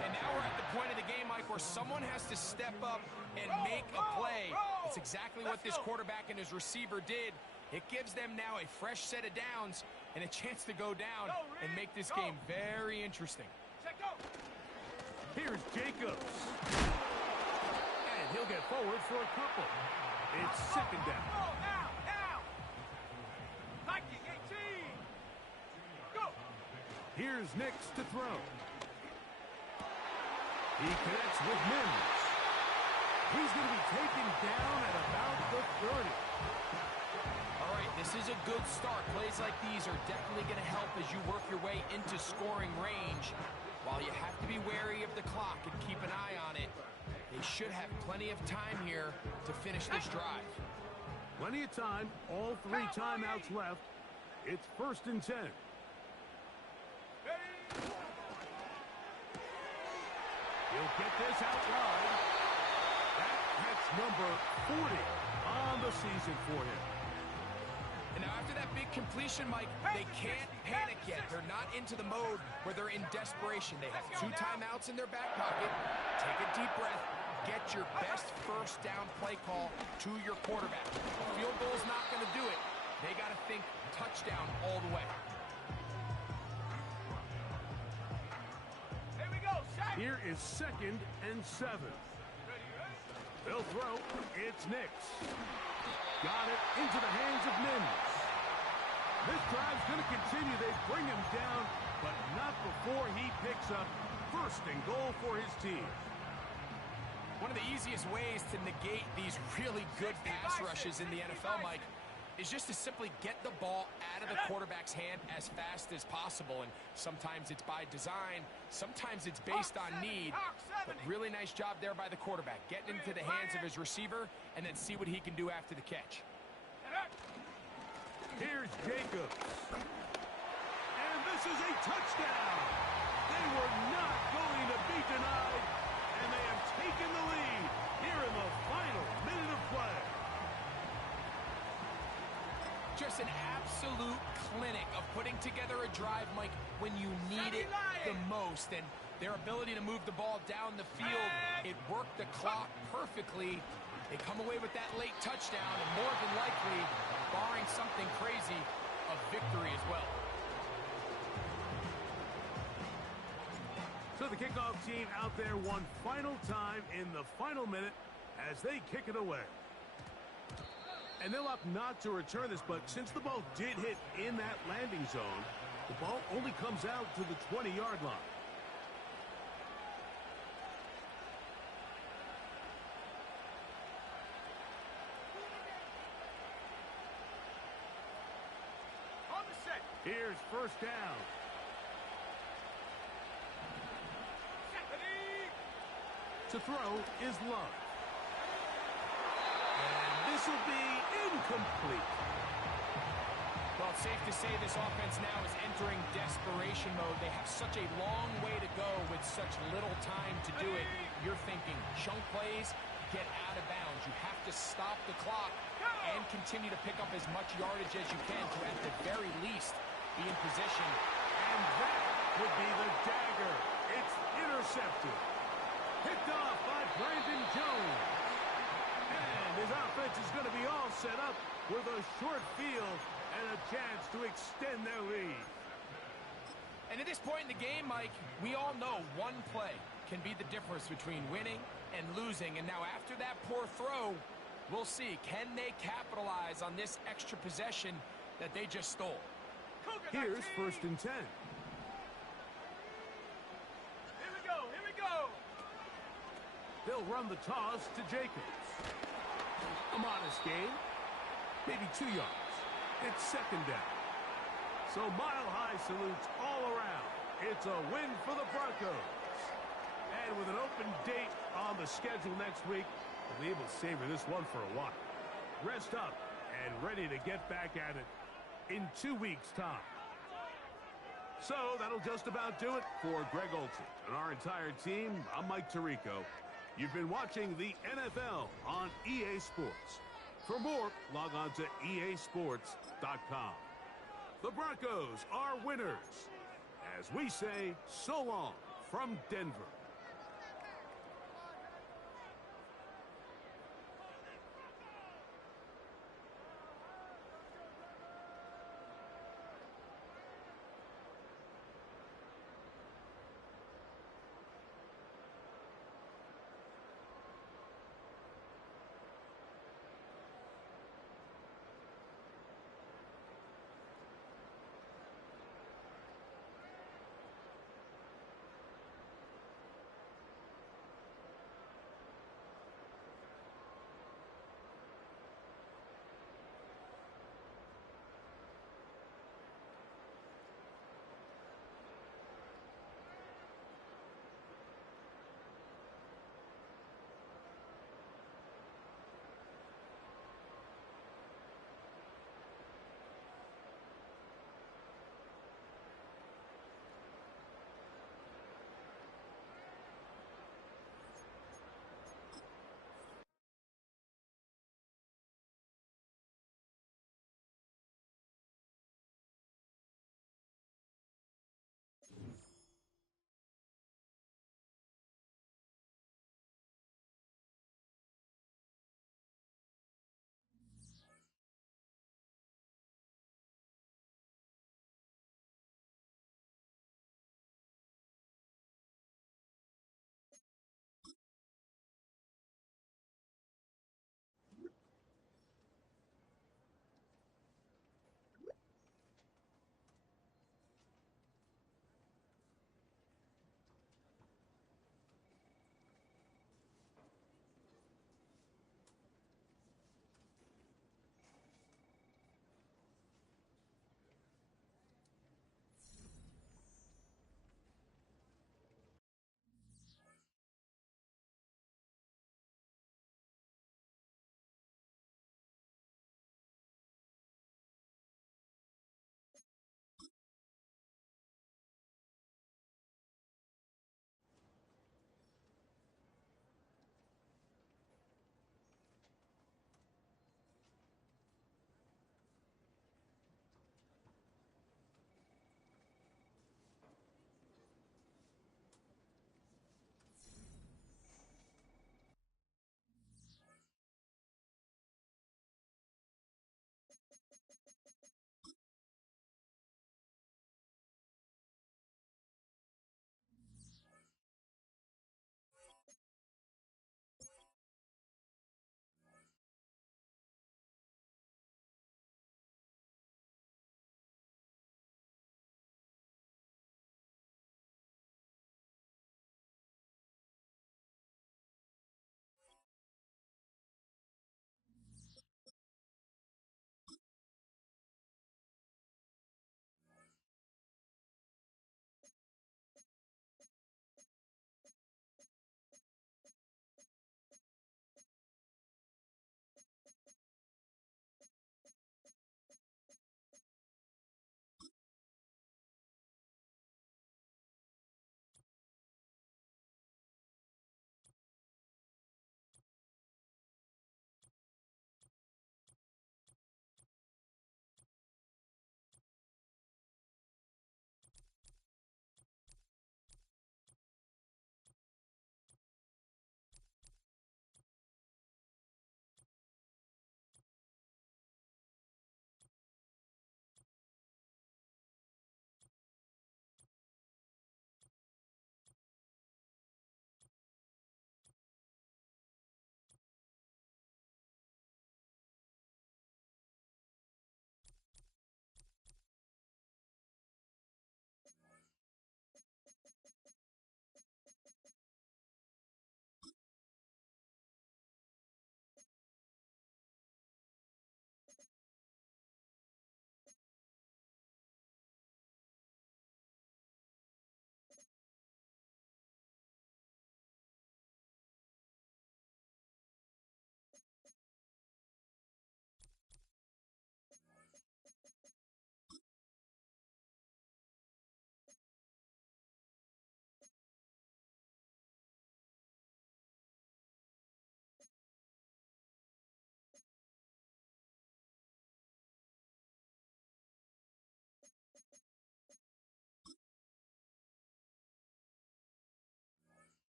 And now we're at the point of the game, Mike, where someone has to step up and make a play. It's exactly what this quarterback and his receiver did. It gives them now a fresh set of downs and a chance to go down and make this game very interesting. Check go. Here's Jacobs. And he'll get forward for a couple. It's second down. Ball now, now. Viking 18. Go. Here's Nix to throw. He connects with Mims. He's going to be taken down at about the 30. All right, this is a good start. Plays like these are definitely going to help as you work your way into scoring range. While you have to be wary of the clock and keep an eye on it, they should have plenty of time here to finish this drive. Plenty of time. All 3 timeouts left. It's 1st and 10. He'll get this out wide. That's number 40 on the season for him. And now after that big completion, Mike, they can't panic yet. They're not into the mode where they're in desperation. They have 2 timeouts in their back pocket. Take a deep breath. Get your best first down play call to your quarterback. A field goal's not going to do it. They got to think touchdown all the way. Here we go. Sack. Here is 2nd and 7. They'll throw. It's Nix. Got it into the hands of Mims. This drive's going to continue. They bring him down, but not before he picks up 1st and goal for his team. One of the easiest ways to negate these really good pass rushes in the NFL, Mike, is just to simply get the ball out of the quarterback's hand as fast as possible. And sometimes it's by design, sometimes it's based on need. But really nice job there by the quarterback, getting into the hands of his receiver and then see what he can do after the catch. Here's Jacobs. And this is a touchdown. They were not going to be denied, and they have taken the lead here in the final minute of play. Just an absolute clinic of putting together a drive, Mike, when you need it the most. And their ability to move the ball down the field, it worked the clock perfectly. They come away with that late touchdown, and more than likely, barring something crazy, a victory as well. So the kickoff team out there one final time in the final minute as they kick it away. And they'll opt not to return this, but since the ball did hit in that landing zone, the ball only comes out to the 20-yard line. On the set. Here's 1st down. To throw is Love. And this will be incomplete. Well, it's safe to say this offense now is entering desperation mode. They have such a long way to go with such little time to do it. You're thinking chunk plays, get out of bounds. You have to stop the clock and continue to pick up as much yardage as you can to, at the very least, be in position. And that would be the dagger. It's intercepted. Picked off by Brandon Jones. And his offense is going to be all set up with a short field and a chance to extend their lead. And at this point in the game, Mike, we all know one play can be the difference between winning and losing. And now after that poor throw, we'll see. Can they capitalize on this extra possession that they just stole? Here's 1st and 10. Here we go. Here we go. They'll run the toss to Jacobs. A modest gain. Maybe 2 yards. It's 2nd down. So mile-high salutes all around. It's a win for the Broncos. And with an open date on the schedule next week, they'll be able to savor this one for a while. Rest up and ready to get back at it in 2 weeks' time. So that'll just about do it for Greg Olsen and our entire team. I'm Mike Tirico. You've been watching the NFL on EA Sports. For more, log on to easports.com. The Broncos are winners. As we say, so long from Denver.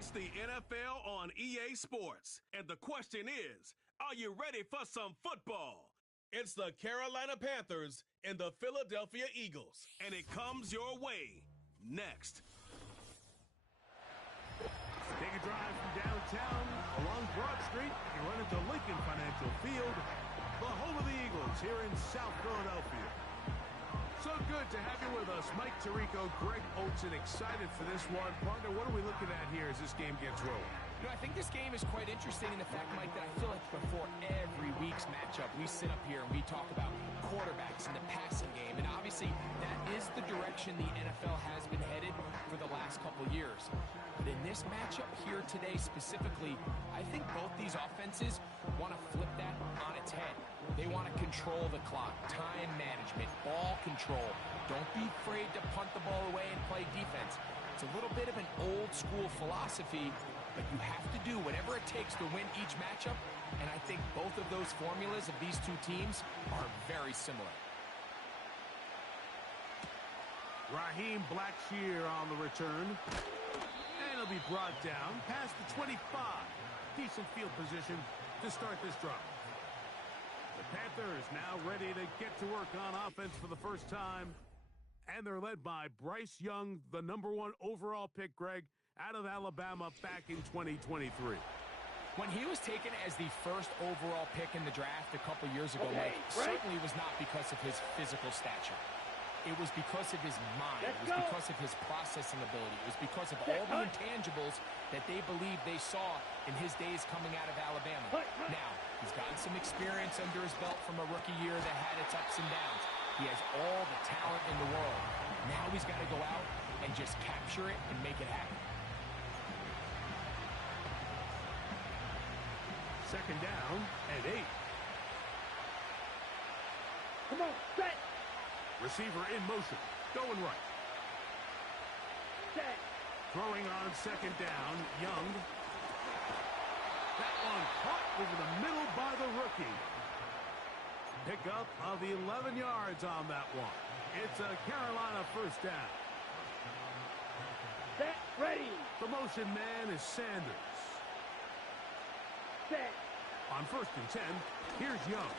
It's the NFL on EA Sports. And the question is, are you ready for some football? It's the Carolina Panthers and the Philadelphia Eagles. And it comes your way next. Take a drive from downtown along Broad Street. You run into Lincoln Financial Field, the home of the Eagles here in South Philadelphia. So good to have you with us. Mike Tirico, Greg Olsen, excited for this one. Partner, what are we looking at here as this game gets rolling? You know, I think this game is quite interesting in the fact, Mike, that I feel like before every week's matchup, we sit up here and we talk about quarterbacks and the passing game. And obviously, that is the direction the NFL has been headed for the last couple years. But in this matchup here today specifically, I think both these offenses want to flip that on its head. They want to control the clock, time management, ball control. Don't be afraid to punt the ball away and play defense. It's a little bit of an old school philosophy, but you have to do whatever it takes to win each matchup, and I think both of those formulas of these two teams are very similar. Raheem Blackshear on the return. And he'll be brought down past the 25. Decent field position to start this drive. The Panthers now ready to get to work on offense for the first time. And they're led by Bryce Young, the #1 overall pick, Greg, out of Alabama back in 2023. When he was taken as the first overall pick in the draft a couple years ago, Mike, certainly was not because of his physical stature. It was because of his mind. It was because of his processing ability. It was because of all the intangibles that they believed they saw in his days coming out of Alabama. Now, he's gotten some experience under his belt from a rookie year that had its ups and downs. He has all the talent in the world. Now he's got to go out and just capture it and make it happen. Second down and 8. Come on, set. Receiver in motion, going right. Set. Throwing on second down, Young. That one caught over the middle by the rookie. Pickup of 11 yards on that one. It's a Carolina first down. Set. Ready. The motion man is Sanders. Set. On 1st and 10, here's Young.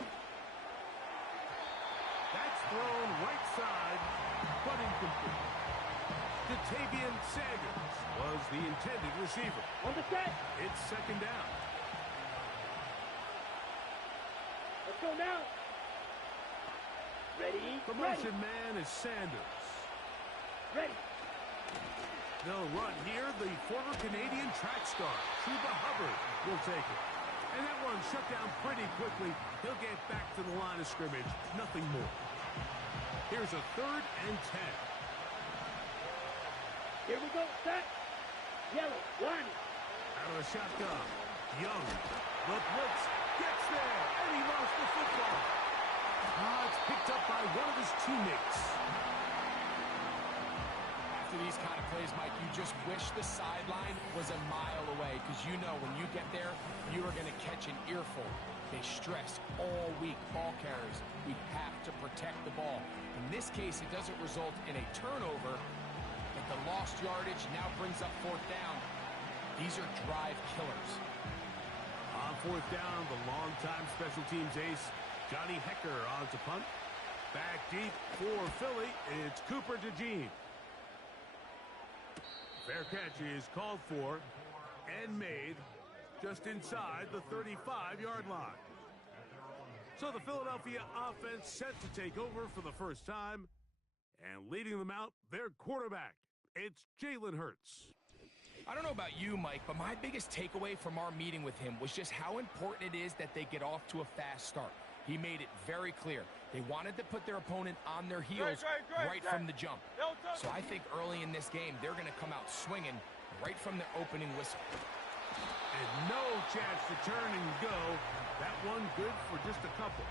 That's thrown right side, but incomplete. Ja'Tavion Sanders was the intended receiver. On the set. It's second down. Let's go now. Ready. The motion man is Sanders. Ready. They'll run here. The former Canadian track star, Chuba Hubbard, will take it. And that one shut down pretty quickly. He'll get back to the line of scrimmage. Nothing more. Here's a 3rd and 10. Here we go. Set. Yellow. One. Out of the shotgun. Young. The blitz gets there. And he lost the football. It's picked up by one of his teammates. After these kind of plays, Mike, you just wish the sideline was a mile away, because you know when you get there, you are going to catch an earful. They stress all week, ball carriers. We have to protect the ball. In this case, it doesn't result in a turnover, but the lost yardage now brings up 4th down. These are drive killers. On 4th down, the longtime special teams ace, Johnny Hekker on to punt. Back deep for Philly, it's Cooper DeJean. Fair catch is called for and made just inside the 35-yard line. So the Philadelphia offense set to take over for the first time, and leading them out, their quarterback. It's Jalen Hurts. I don't know about you, Mike, but my biggest takeaway from our meeting with him was just how important it is that they get off to a fast start. He made it very clear. They wanted to put their opponent on their heels right from the jump. So I think early in this game, they're going to come out swinging right from the opening whistle. And no chance to turn and go. That one good for just a couple.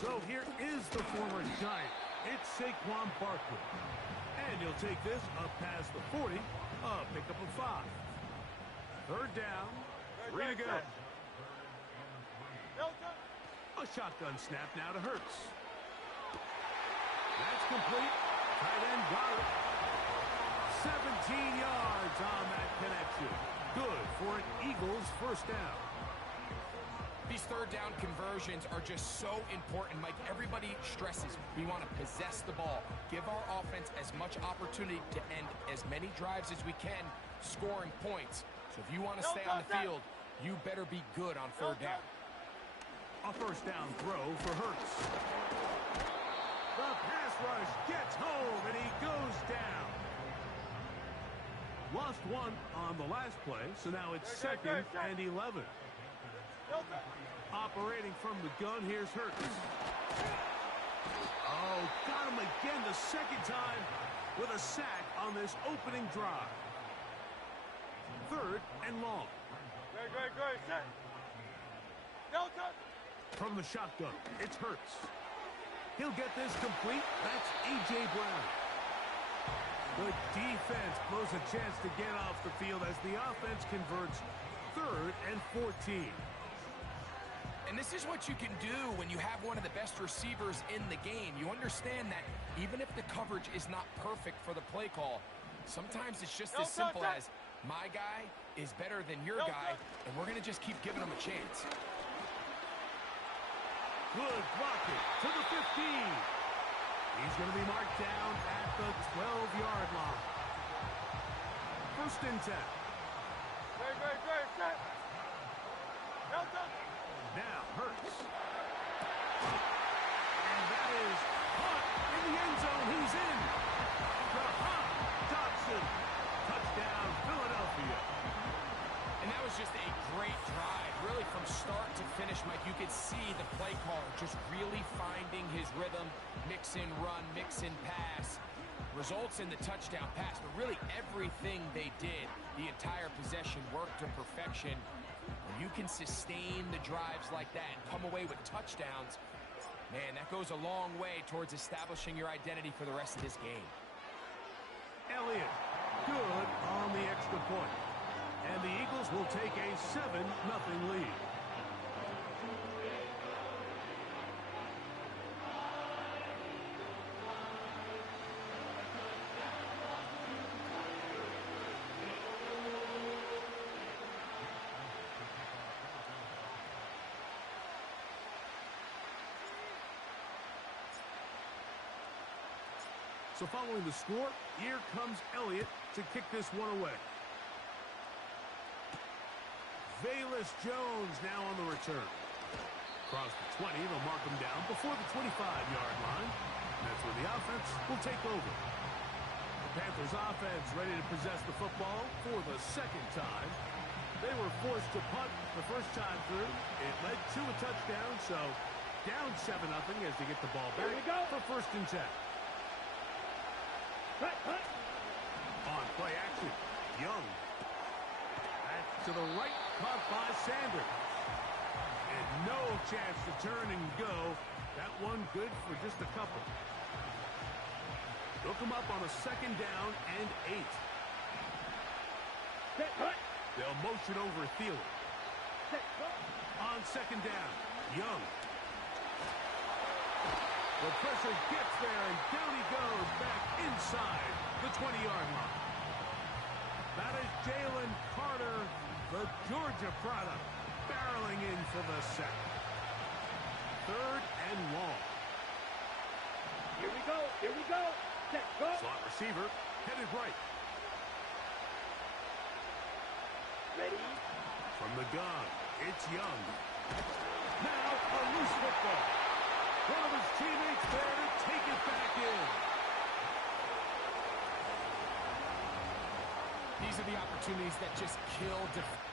So here is the former Giant. It's Saquon Barkley. And he'll take this up past the 40, a pickup of 5. Third down. 3 to go. A shotgun snap now to Hurts. That's complete. Tight end got it. 17 yards on that connection. Good for an Eagles first down. These third down conversions are just so important. Mike, everybody stresses we want to possess the ball, give our offense as much opportunity to end as many drives as we can, scoring points. So if you want to stay on the field, you better be good on third down. A first down throw for Hurts. The pass rush gets home, and he goes down. Lost one on the last play, so now it's 2nd and 11. Operating from the gun, here's Hurts. Oh, got him again the second time with a sack on this opening drive. 3rd and long. Great. Set. Delta. From the shotgun, it's Hurts. He'll get this complete. That's A.J. Brown. The defense blows a chance to get off the field as the offense converts 3rd and 14. And this is what you can do when you have one of the best receivers in the game. You understand that even if the coverage is not perfect for the play call, sometimes it's just as simple as my guy is better than your guy, and we're going to just keep giving him a chance. Good blocking to the 15. He's going to be marked down at the 12-yard line. 1st and 10. Great. Set. Delta. Now Hurts. And that is caught in the end zone. He's in. Jahan Dotson. Touchdown, Philadelphia. And that was just a great drive. Really from start to finish, Mike, you could see the play caller just really finding his rhythm. Mix in run, mix in pass. Results in the touchdown pass, but really everything they did, the entire possession worked to perfection. When you can sustain the drives like that and come away with touchdowns, man, that goes a long way towards establishing your identity for the rest of this game. Elliott, good on the extra point. And the Eagles will take a 7-0 lead. So following the score, here comes Elliott to kick this one away. Velus Jones now on the return. Across the 20, they'll mark him down before the 25-yard line. That's where the offense will take over. The Panthers offense ready to possess the football for the 2nd time. They were forced to punt the first time through. It led to a touchdown, so down 7-0 as they get the ball back for 1st and 10. Cut. On play action, Young. Back to the right, caught by Sanders. And no chance to turn and go. That one good for just a couple. Look him up on a 2nd down and 8. Set. Cut. They'll motion over Thielen. Set. Cut. On 2nd down, Young. The pressure gets there, and down he goes back inside the 20-yard line. That is Jalen Carter, the Georgia product, barreling in for the sack. 3rd and long. Here we go. Set. Go. Slot receiver headed right. Ready. From the gun, it's Young. Now a loose football. One of his teammates there to take it back in. These are the opportunities that just kill defense.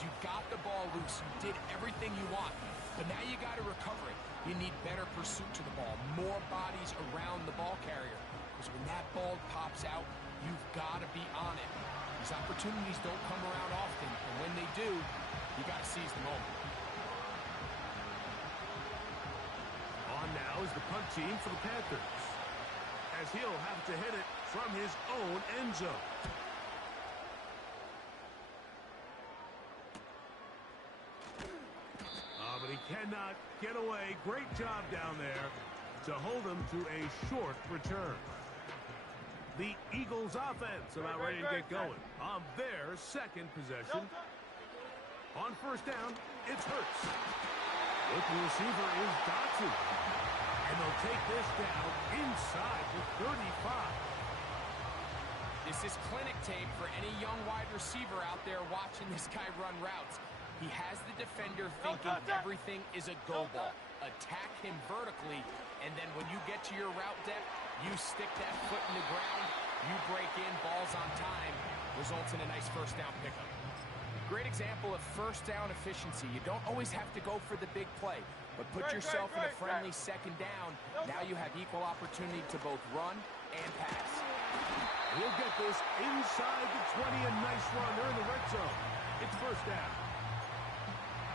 You've got the ball loose. You did everything you want, but now you got to recover it. You need better pursuit to the ball, more bodies around the ball carrier. Because when that ball pops out, you've got to be on it. These opportunities don't come around often, and when they do, you got to seize the moment. On now is the punt team for the Panthers, as he'll have to hit it from his own end zone. But he cannot get away. Great job down there to hold him to a short return. The Eagles offense about ready to get going on their second possession. On first down, it's Hurts. Open receiver is Dotson. And they'll take this down inside the 35. This is clinic tape for any young wide receiver out there watching this guy run routes. He has the defender thinking everything is a go ball. Attack him vertically, and then when you get to your route depth, you stick that foot in the ground, you break in, balls on time, results in a nice first down pickup. Great example of first down efficiency. You don't always have to go for the big play, but put yourself in a friendly second down. Now you have equal opportunity to both run and pass. He'll get this inside the 20, a nice run. They're in the red zone. It's first down.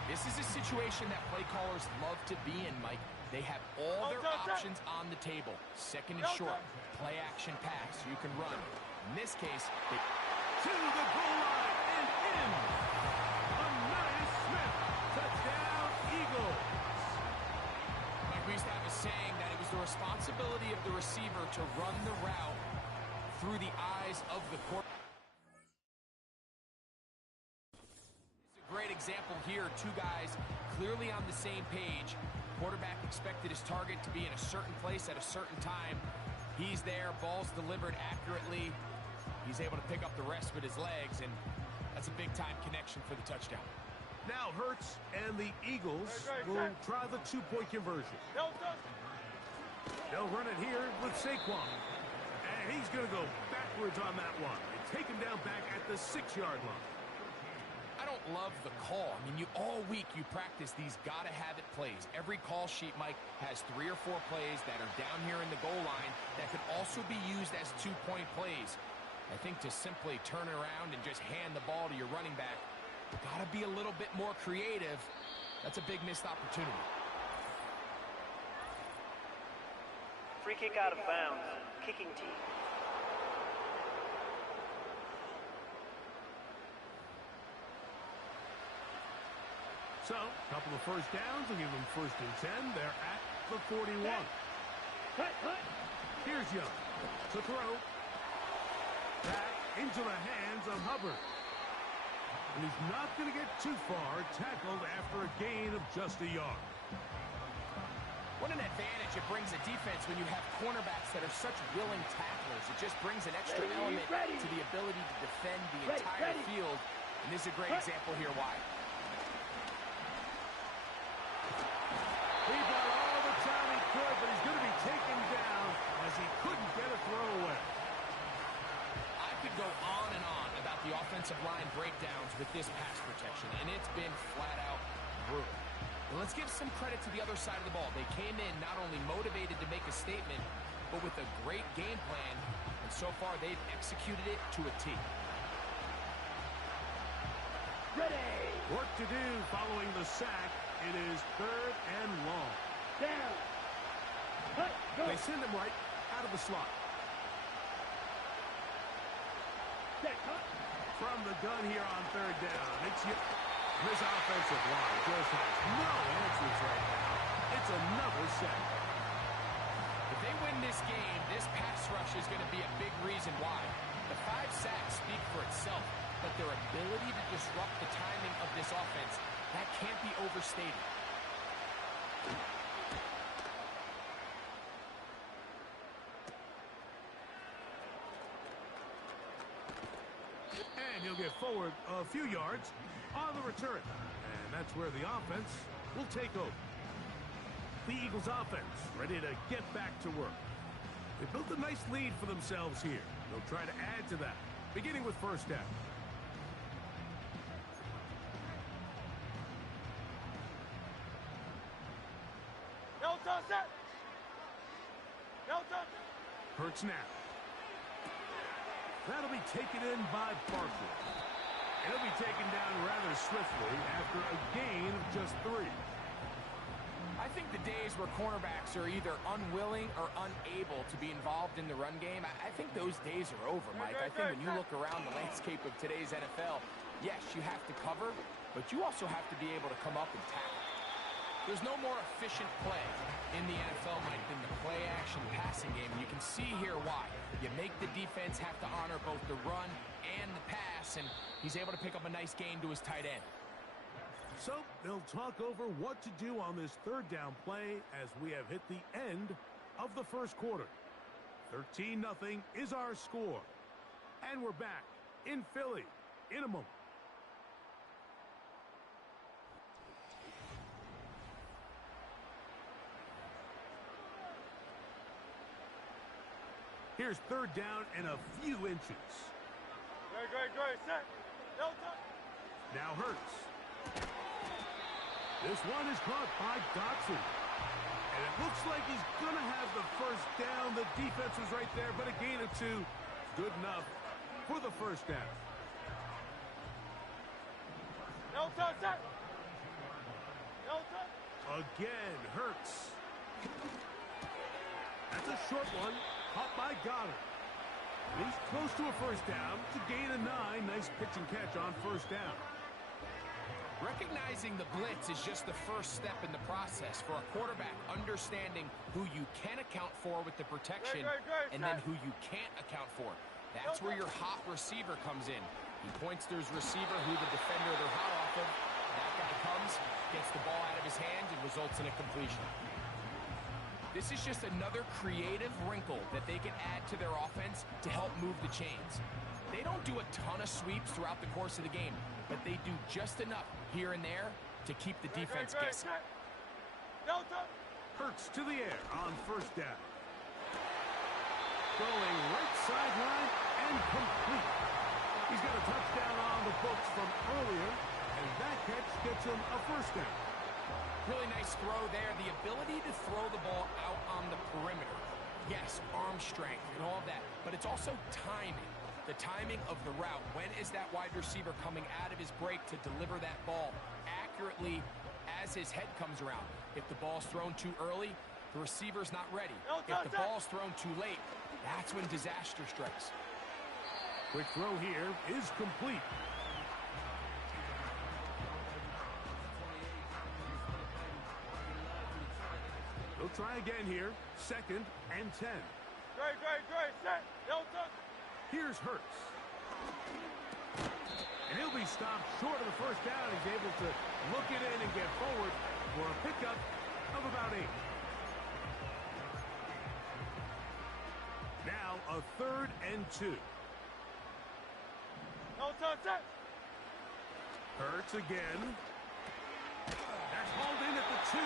This is a situation that play callers love to be in, Mike. They have all their options on the table. Second and short, play action pass. You can run. In this case, they... To the goal line and in. Amari Smith. Touchdown, Eagles. Like we used to have a saying that it was the responsibility of the receiver to run the route through the eyes of the quarterback. Great example here. Two guys clearly on the same page. Quarterback expected his target to be in a certain place at a certain time. He's there. Ball's delivered accurately. He's able to pick up the rest with his legs, and that's a big-time connection for the touchdown. Now Hurts and the Eagles will try the two-point conversion. They'll run it here with Saquon. And he's going to go backwards on that one. They take him down back at the 6-yard line. I don't love the call. I mean, all week you practice these gotta-have-it plays. Every call sheet, Mike, has 3 or 4 plays that are down here in the goal line that could also be used as two-point plays. I think to simply turn around and just hand the ball to your running back, you gotta be a little bit more creative. That's a big missed opportunity. Free kick out of bounds. Kicking team. So, a couple of first downs will give them first and 10. They're at the 41. Here's Young to throw. Back into the hands of Hubbard. And he's not going to get too far. Tackled after a gain of just a yard. What an advantage it brings a defense when you have cornerbacks that are such willing tacklers. It just brings an extra element to the ability to defend the entire field. And this is a great example here why. He got all the time he could, but he's going to be taken down as he couldn't get a throw away. I could go on and on about the offensive line breakdowns with this pass protection, and it's been flat-out brutal. Well, let's give some credit to the other side of the ball. They came in not only motivated to make a statement, but with a great game plan, and so far they've executed it to a T. Ready. Work to do following the sack. It is third and long. Down. Cut. Go. They send him right out of the slot. Set. Cut. From the gun here on third down. It's this offensive line just has no answers right now. It's another sack. If they win this game, this pass rush is going to be a big reason why. The 5 sacks speak for itself, but their ability to disrupt the timing of this offense, that can't be overstated. And he'll get forward a few yards on the return. And that's where the offense will take over. The Eagles offense ready to get back to work. They built a nice lead for themselves here. They'll try to add to that, beginning with first down. Hurts now. That'll be taken in by Barkley. And he'll be taken down rather swiftly after a gain of just 3. I think the days where cornerbacks are either unwilling or unable to be involved in the run game, I think those days are over, Mike. I think when you look around the landscape of today's NFL, yes, you have to cover, but you also have to be able to come up and tackle. There's no more efficient play in the NFL, Mike, than the play-action passing game. And you can see here why. You make the defense have to honor both the run and the pass, and he's able to pick up a nice gain to his tight end. So they'll talk over what to do on this third down play as we have hit the end of the first quarter. 13-0 is our score. And we're back in Philly in a moment. Here's third down and a few inches. Great. Set. Now Hurts. This one is caught by Dotson. And it looks like he's going to have the first down. The defense was right there, but a gain of 2 is good enough for the first down. Again, Hurts. That's a short one. Caught by Goddard. And he's close to a first down. To gain of 9. Nice pitch and catch on first down. Recognizing the blitz is just the first step in the process for a quarterback, understanding who you can account for with the protection and then who you can't account for. That's where your hot receiver comes in. He points to his receiver who the defender they're hot off of. That guy comes, gets the ball out of his hand, and results in a completion. This is just another creative wrinkle that they can add to their offense to help move the chains. They don't do a ton of sweeps throughout the course of the game, but they do just enough here and there to keep the defense guessing. Hurts to the air on first down. Going right sideline and complete. He's got a touchdown on the books from earlier, and that catch gets him a first down. Really nice throw there. The ability to throw the ball out on the perimeter. Yes, arm strength and all of that, but it's also timing. The timing of the route. When is that wide receiver coming out of his break to deliver that ball accurately as his head comes around? If the ball's thrown too early, the receiver's not ready. If the ball's thrown too late, that's when disaster strikes. Quick throw here is complete. They'll try again here. 2nd and 10. Great. Set. Here's Hurts. And he'll be stopped short of the first down. He's able to look it in and get forward for a pickup of about 8. Now a 3rd and 2. Hurts again. That's hauled in at the 2.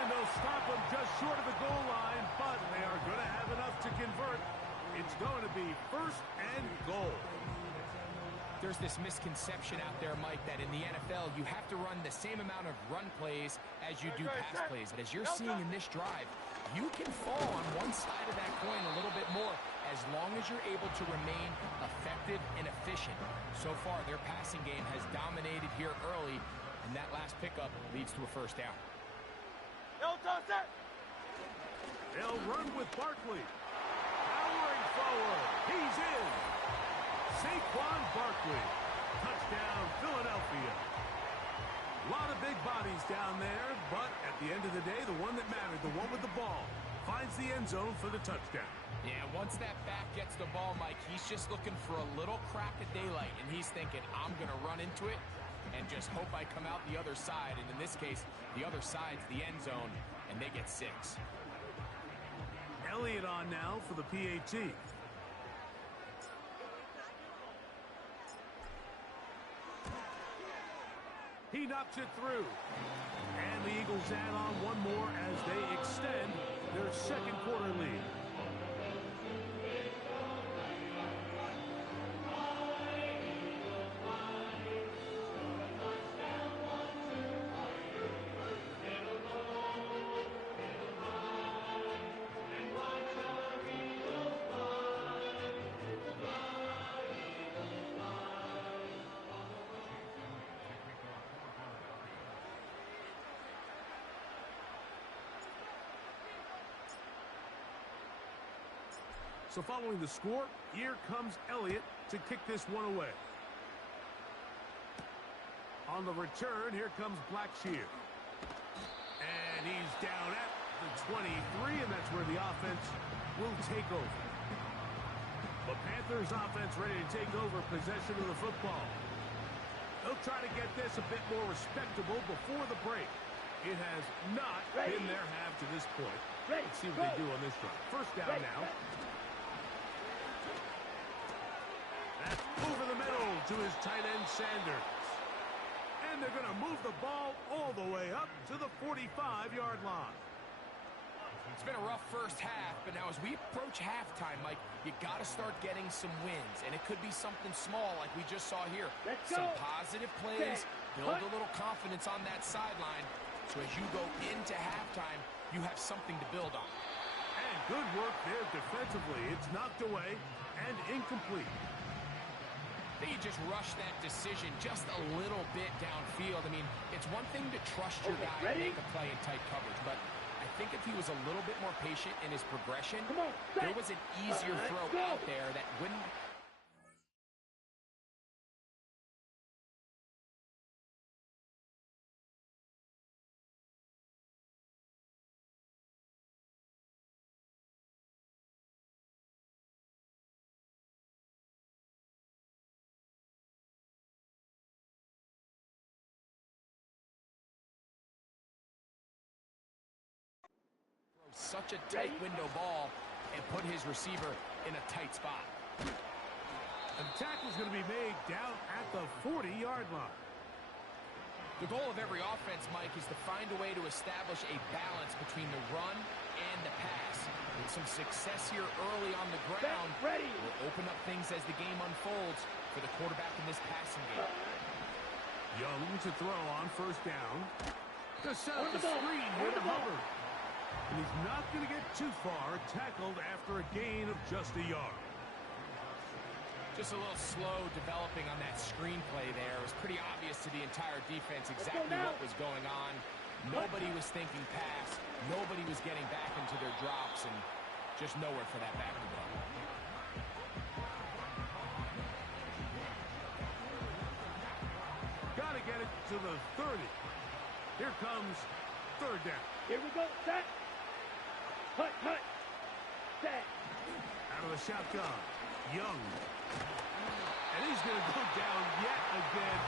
And they'll stop him just short of the goal line, but they are going to have enough to convert. It's going to be 1st and goal. There's this misconception out there, Mike, that in the NFL you have to run the same amount of run plays as you do pass plays. But as you're seeing in this drive, you can fall on one side of that coin a little bit more as long as you're able to remain effective and efficient. So far, their passing game has dominated here early, and that last pickup leads to a first down. They'll run with Barkley. Powering forward. He's in. Saquon Barkley. Touchdown, Philadelphia. A lot of big bodies down there, but at the end of the day, the one that mattered, the one with the ball, finds the end zone for the touchdown. Yeah, once that back gets the ball, Mike, he's just looking for a little crack of daylight, and he's thinking, I'm going to run into it and just hope I come out the other side. And in this case, the other side's the end zone, and they get 6. Elliott on now for the PAT. He knocks it through. And the Eagles add on one more as they extend their second quarter lead. So following the score, here comes Elliott to kick this one away. On the return, here comes Blackshear. And he's down at the 23, and that's where the offense will take over. The Panthers offense ready to take over possession of the football. They'll try to get this a bit more respectable before the break. It has not been their half to this point. Let's see what they do on this drive. First down now. That's over the middle to his tight end, Sanders. And they're going to move the ball all the way up to the 45-yard line. It's been a rough first half, but now as we approach halftime, Mike, you got to start getting some wins, and it could be something small like we just saw here. Some positive plays, build a little confidence on that sideline, so as you go into halftime, you have something to build on. And good work there defensively. It's knocked away and incomplete. They just rushed that decision just a little bit downfield. I mean, it's one thing to trust your guy and make a play in tight coverage, but I think if he was a little bit more patient in his progression, there was an easier throw out there that wouldn't... Such a tight window ball and put his receiver in a tight spot. The tackle's going to be made down at the 40-yard line. The goal of every offense, Mike, is to find a way to establish a balance between the run and the pass. And some success here early on the ground will open up things as the game unfolds for the quarterback in this passing game. Young to throw on first down. To set up the screen here to Hubbard. And he's not going to get too far, tackled after a gain of just a yard. Just a little slow developing on that screenplay there. It was pretty obvious to the entire defense exactly what was going on. Nobody was thinking pass. Nobody was getting back into their drops, and just nowhere for that back to go. Got to get it to the 30. Here comes third down. Here we go, set. Hut, set. Out of the shotgun, Young. And he's going to go down yet again.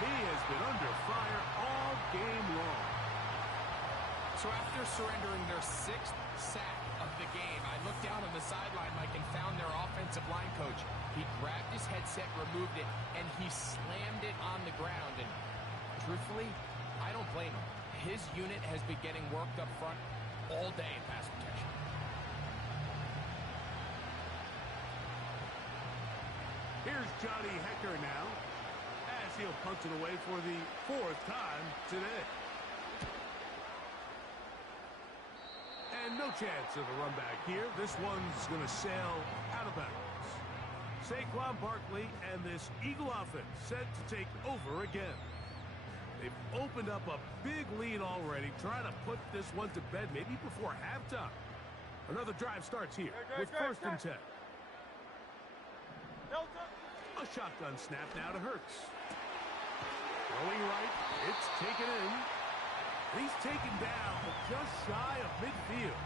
He has been under fire all game long. So after surrendering their 6th sack of the game, I looked down on the sideline, Mike, and found their offensive line coach. He grabbed his headset, removed it, and he slammed it on the ground. And truthfully, I don't blame him. His unit has been getting worked up front all day in pass protection. Here's Johnny Hekker now, as he'll punt it away for the 4th time today. And no chance of a run back here. This one's going to sail out of bounds. Saquon Barkley and this Eagle offense set to take over again. They've opened up a big lead already, trying to put this one to bed maybe before halftime. Another drive starts here with first and 10. A shotgun snap now to Hurts. Throwing right, it's taken in. He's taken down just shy of midfield.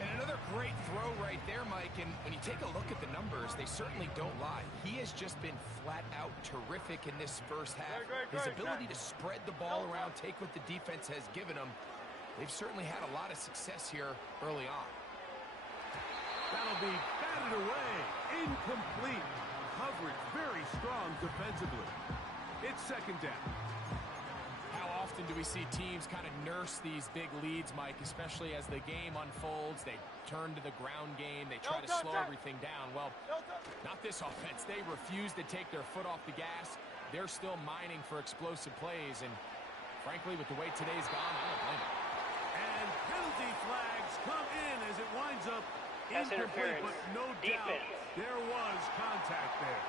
And another great throw right there, Mike. And when you take a look at the numbers, they certainly don't lie. He has just been flat out terrific in this first half. His ability to spread the ball around, take what the defense has given him. They've certainly had a lot of success here early on. That'll be batted away. Incomplete. Coverage very strong defensively. It's second down. How often do we see teams kind of nurse these big leads, Mike, especially as the game unfolds? They turn to the ground game. They try to slow everything down. Well, not this offense. They refuse to take their foot off the gas. They're still mining for explosive plays. And frankly, with the way today's gone, I don't blame them. And penalty flags come in as it winds up That's incomplete, interference. but no doubt there was contact there.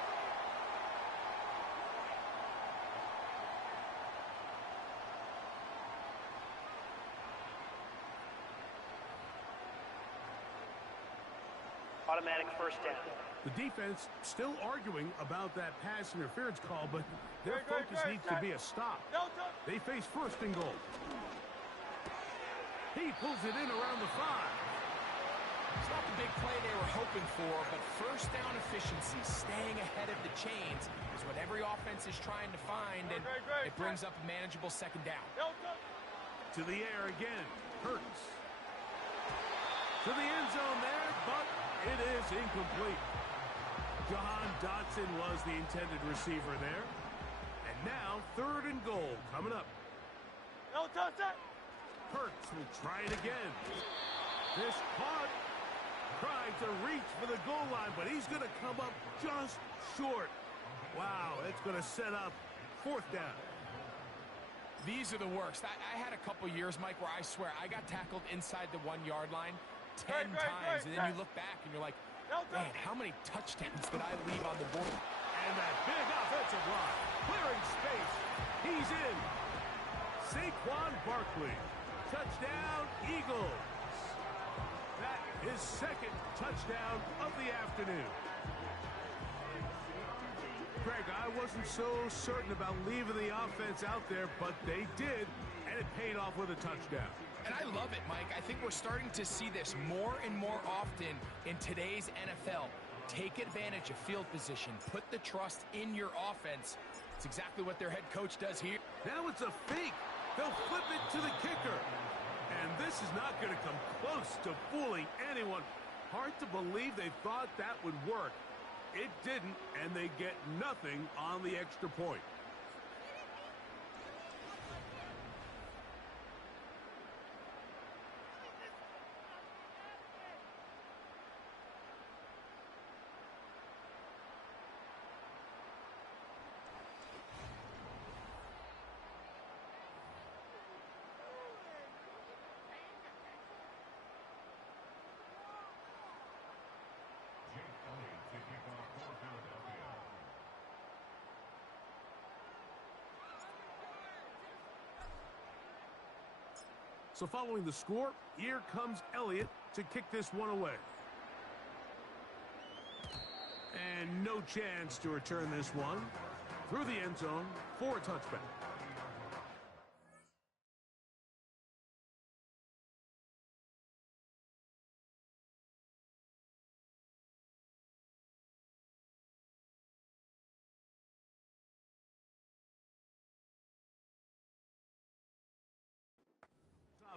Automatic first down. The defense still arguing about that pass interference call, but their focus needs to be a stop. They face first and goal. He pulls it in around the 5. It's not the big play they were hoping for, but first down efficiency, staying ahead of the chains, is what every offense is trying to find, and it brings up a manageable second down. To the air again. Hurts. To the end zone there, but it is incomplete. Jahan Dotson was the intended receiver there. And now, third and goal coming up. Hurts will try it again. This caught. Trying to reach for the goal line, but he's going to come up just short. Wow, it's going to set up fourth down. These are the worst. I had a couple years, Mike, where I swear I got tackled inside the 1-yard line 10 times, and then you look back and you're like, man, how many touchdowns did I leave on the board? And that big offensive line, clearing space. He's in. Saquon Barkley. Touchdown, Eagles. That is second touchdown of the afternoon. Greg, I wasn't so certain about leaving the offense out there, but they did, and it paid off with a touchdown. And I love it, Mike. I think we're starting to see this more and more often in today's NFL. Take advantage of field position. Put the trust in your offense. It's exactly what their head coach does here. Now it's a fake. They'll flip it to the kicker. And this is not going to come close to fooling anyone. Hard to believe they thought that would work. It didn't, and they get nothing on the extra point. So following the score, here comes Elliott to kick this one away. And no chance to return this one through the end zone for a touchback.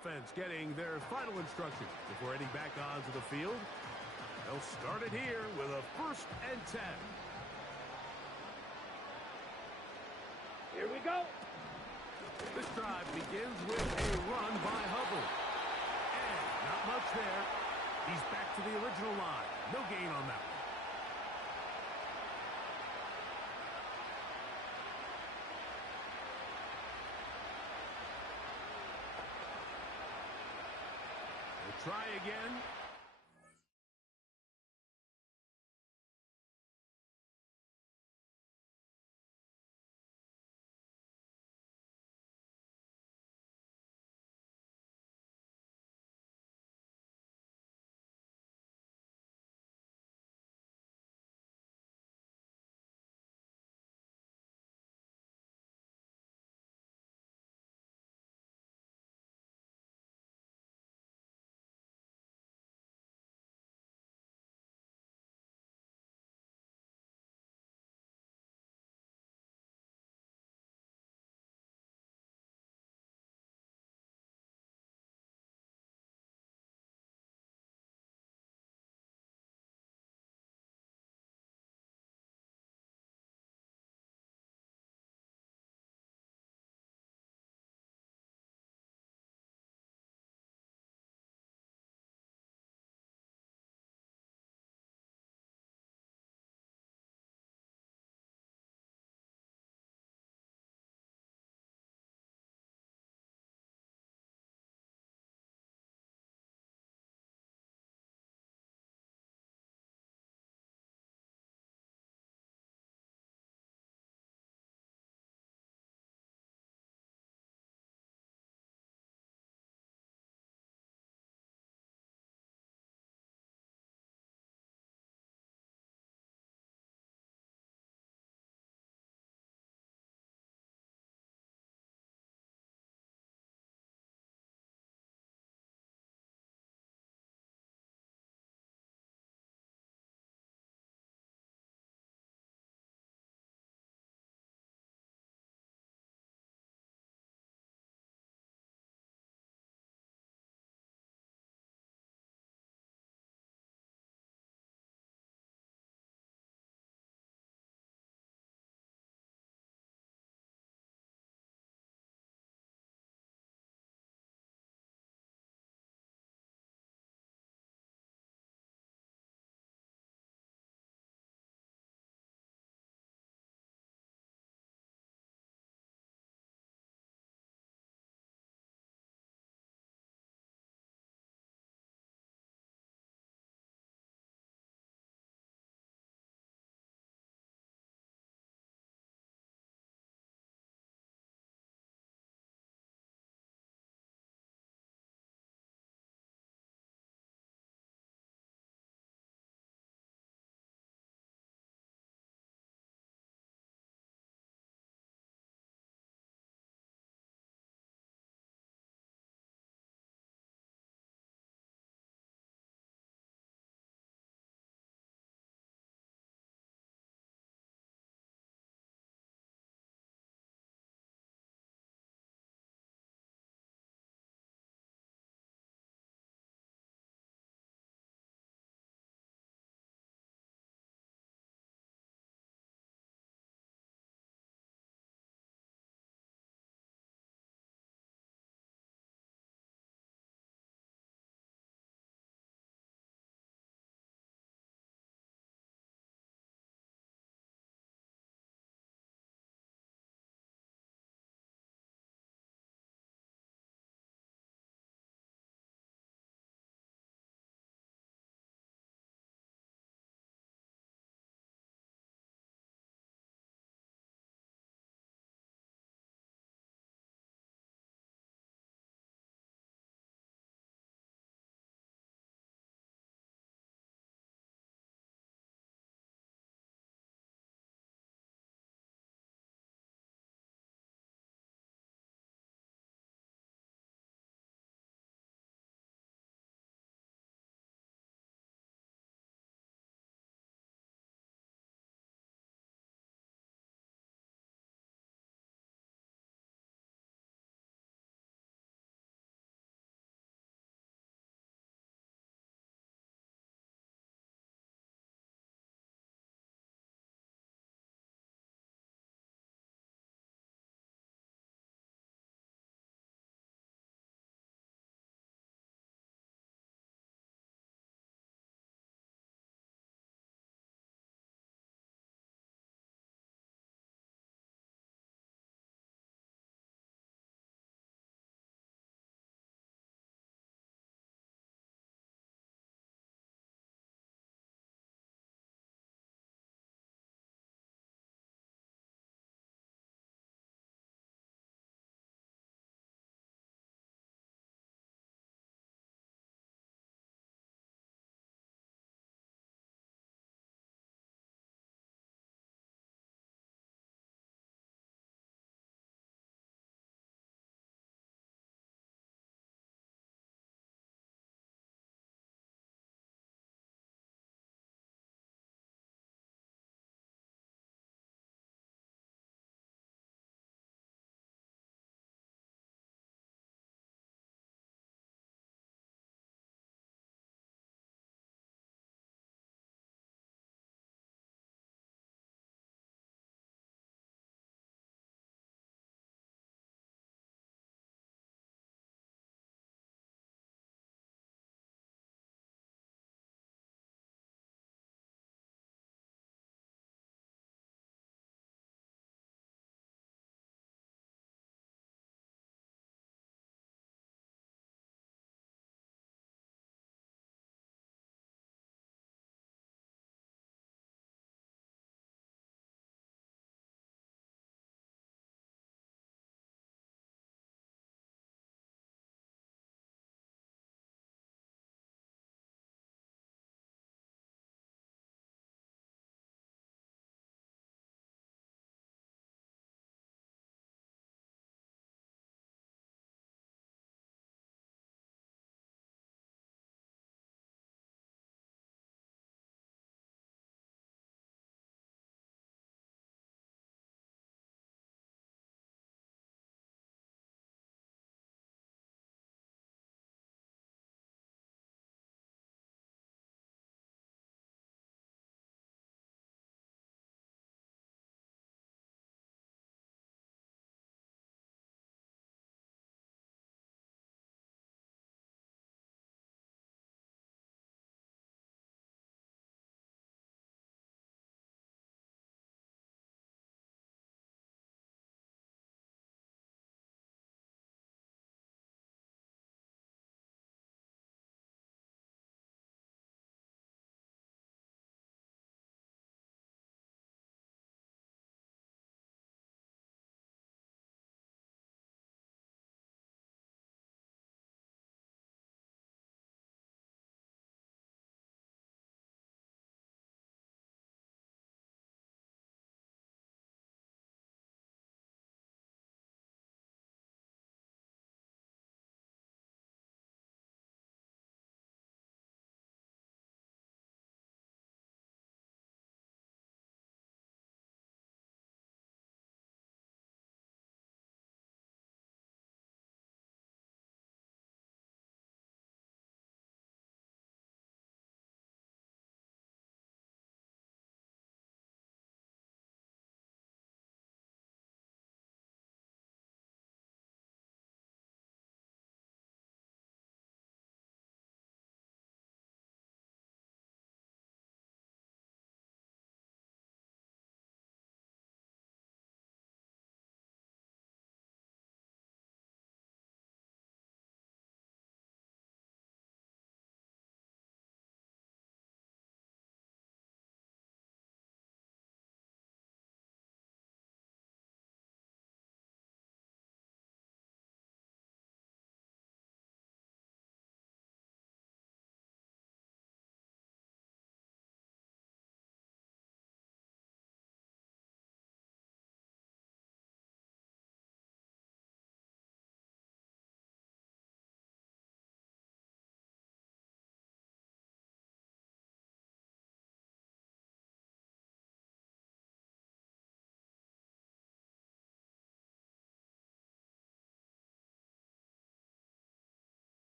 Offense getting their final instructions before heading back onto the field. They'll start it here with a 1st and 10. Here we go. This drive begins with a run by Hubbard. And not much there. He's back to the original line. No gain on that one. Try again.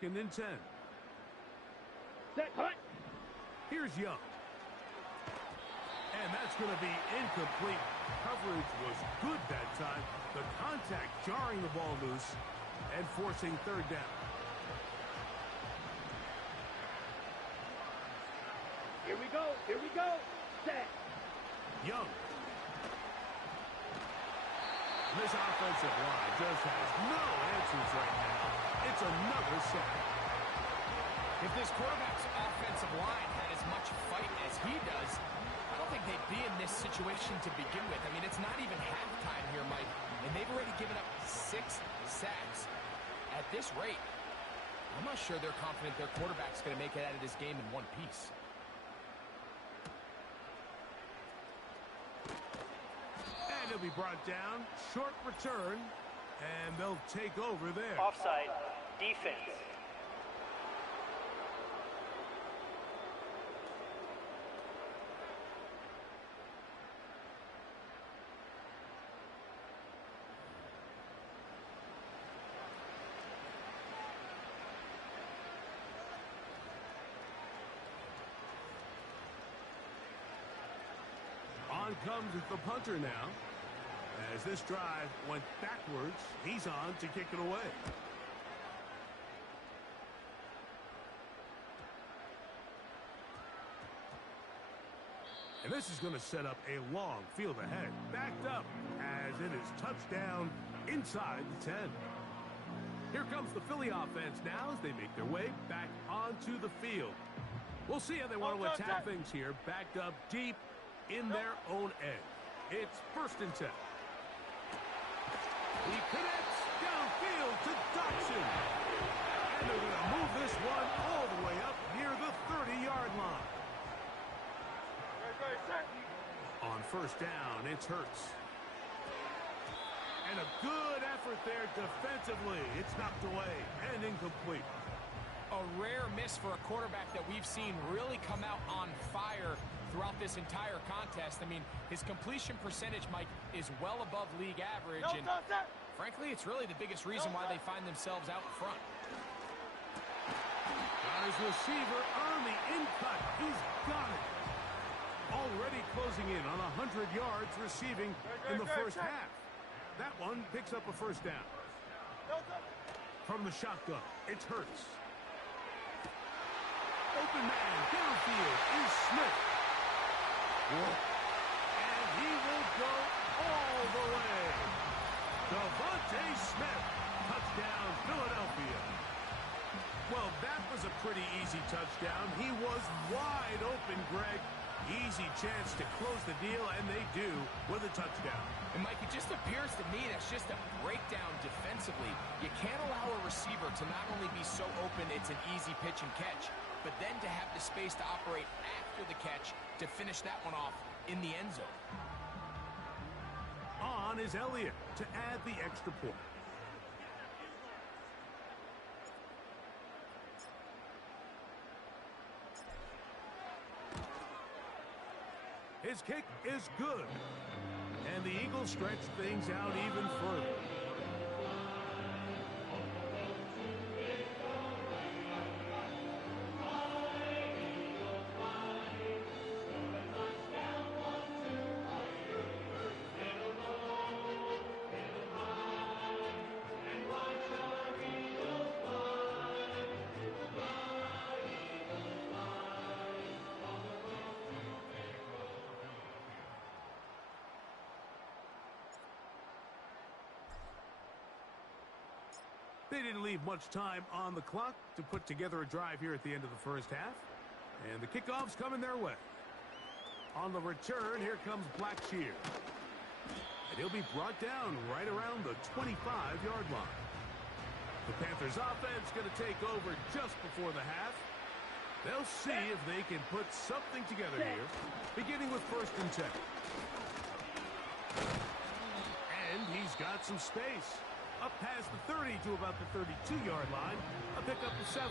2nd and 10. Set, cut. Here's Young. And that's going to be incomplete. Coverage was good that time. The contact jarring the ball loose and forcing 3rd down. Here we go. Here we go. Set. Young. This offensive line just has no answers right now. It's another sack. If this quarterback's offensive line had as much fight as he does, I don't think they'd be in this situation to begin with. I mean, it's not even halftime here, Mike, and they've already given up 6 sacks. At this rate, I'm not sure they're confident their quarterback's going to make it out of this game in one piece. And he'll be brought down. Short return. And they'll take over there. Offside. Defense. On comes the punter now. As this drive went backwards, he's on to kick it away. And this is going to set up a long field ahead. Backed up as it is touchdown inside the 10. Here comes the Philly offense now as they make their way back onto the field. We'll see how they want to attack things here. Backed up deep in their own end. It's 1st and 10. He connects downfield to Dotson. And they're going to move this one all the way up near the 30-yard line. On 1st down, it's Hurts. And a good effort there defensively. It's knocked away and incomplete. A rare miss for a quarterback that we've seen really come out on fire throughout this entire contest. I mean, his completion percentage, Mike, is well above league average. And frankly, it's really the biggest reason why they find themselves out front. Got his receiver on the in-cut. He's got it. Already closing in on 100 yards receiving in the first half. That one picks up a 1st down. From the shotgun, it's Hurts. Open man downfield is Smith. And he will go all the way. Devontae Smith, touchdown Philadelphia. Well, that was a pretty easy touchdown. He was wide open, Greg. Easy chance to close the deal, and they do with a touchdown. And, Mike, it just appears to me that's just a breakdown defensively. You can't allow a receiver to not only be so open it's an easy pitch and catch, but then to have the space to operate after the catch to finish that one off in the end zone. On is Elliott to add the extra point. His kick is good. And the Eagles stretch things out even further. They didn't leave much time on the clock to put together a drive here at the end of the first half. And the kickoff's coming their way. On the return, here comes Blackshear. And he'll be brought down right around the 25-yard line. The Panthers offense going to take over just before the half. They'll see if they can put something together here, beginning with 1st and 10. And he's got some space. Up past the 30 to about the 32-yard line, a pickup to 7.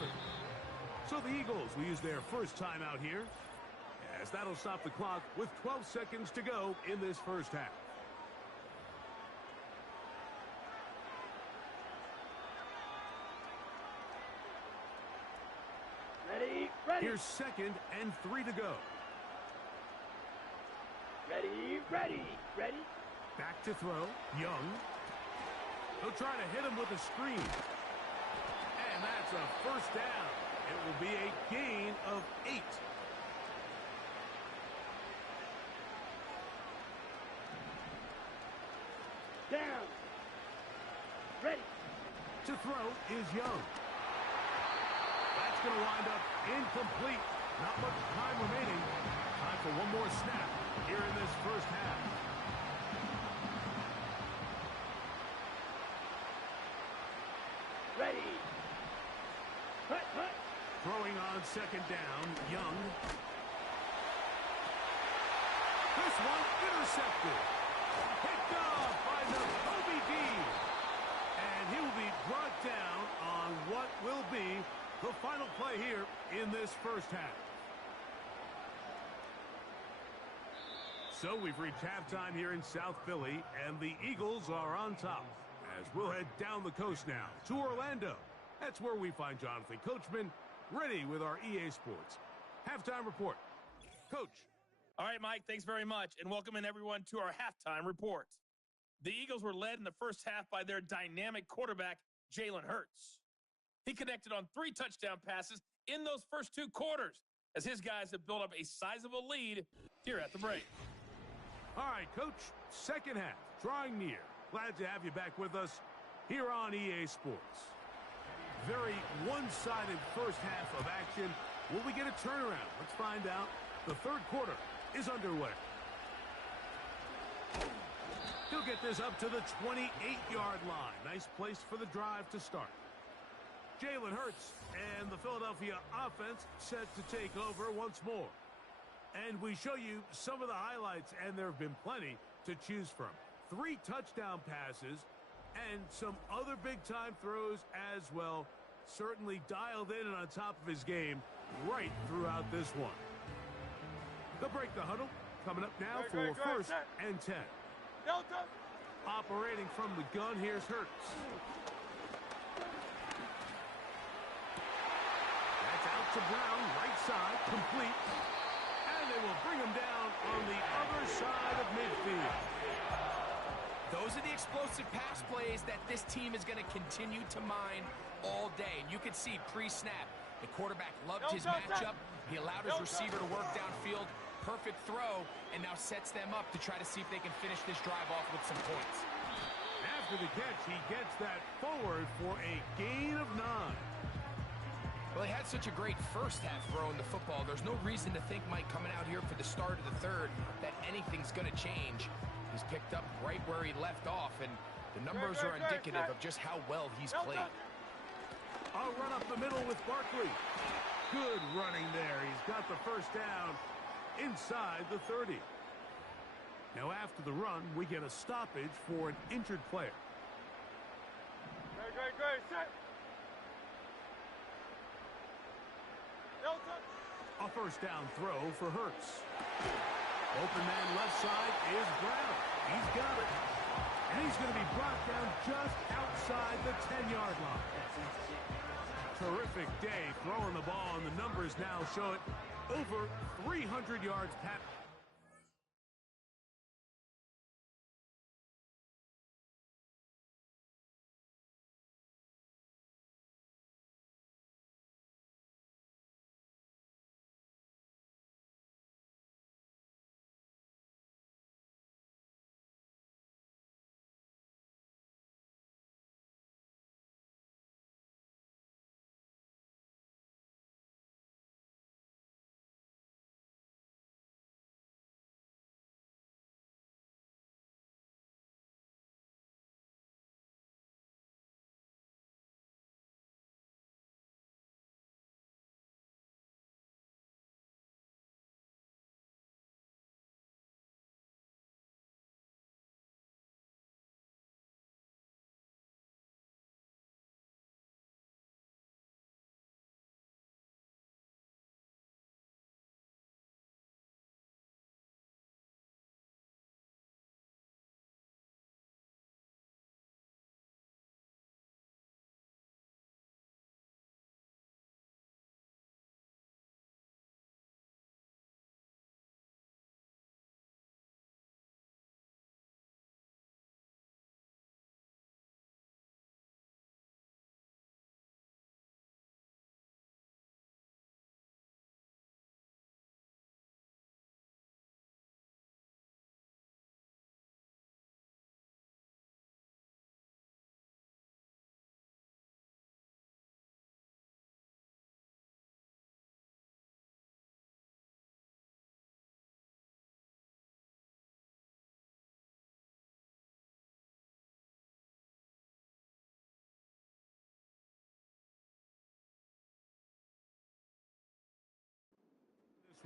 So the Eagles will use their first timeout here, as that'll stop the clock with 12 seconds to go in this first half. Here's 2nd and 3 to go. Ready. Back to throw. Young. He'll try to hit him with a screen. And that's a first down. It will be a gain of 8. Down. Ready. To throw is Young. That's going to wind up incomplete. Not much time remaining. Time for one more snap here in this first half. Ready. Hut. Throwing on 2nd down, Young. This one intercepted. Picked off by Nakobe Dean. And he will be brought down on what will be the final play here in this first half. So we've reached halftime here in South Philly, and the Eagles are on top. As we'll head down the coast now to Orlando. That's where we find Jonathan Coachman ready with our EA Sports halftime report. Coach. All right, Mike, thanks very much, and welcome in everyone to our halftime report. The Eagles were led in the first half by their dynamic quarterback, Jalen Hurts. He connected on 3 touchdown passes in those first 2 quarters as his guys have built up a sizable lead here at the break. All right, Coach, second half, drawing near. Glad to have you back with us here on EA Sports. Very one-sided first half of action. Will we get a turnaround? Let's find out. The third quarter is underway. He'll get this up to the 28-yard line. Nice place for the drive to start. Jalen Hurts and the Philadelphia offense set to take over once more. And we show you some of the highlights, and there have been plenty to choose from. 3 touchdown passes and some other big-time throws as well. Certainly dialed in and on top of his game right throughout this one. They'll break the huddle. Coming up now for 1st and 10. Delta. Operating from the gun, here's Hurts. That's out to Brown, right side, complete. And they will bring him down on the other side of midfield. Those are the explosive pass plays that this team is going to continue to mine all day. And you can see pre-snap, the quarterback loved his matchup. He allowed his receiver to work downfield. Perfect throw, and now sets them up to try to see if they can finish this drive off with some points. After the catch, he gets that forward for a gain of 9. Well, he had such a great first half throwing the football. There's no reason to think, Mike, coming out here for the start of the third, that anything's going to change. He's picked up right where he left off, and the numbers are indicative of just how well he's played. I'll run up the middle with Barkley. Good running there. He's got the first down inside the 30. Now after the run, we get a stoppage for an injured player. Great. Set. Delta. A first down throw for Hurts. Open man left side is Brown. He's got it. And he's going to be brought down just outside the 10-yard line. Terrific day throwing the ball, and the numbers now show it over 300 yards passing.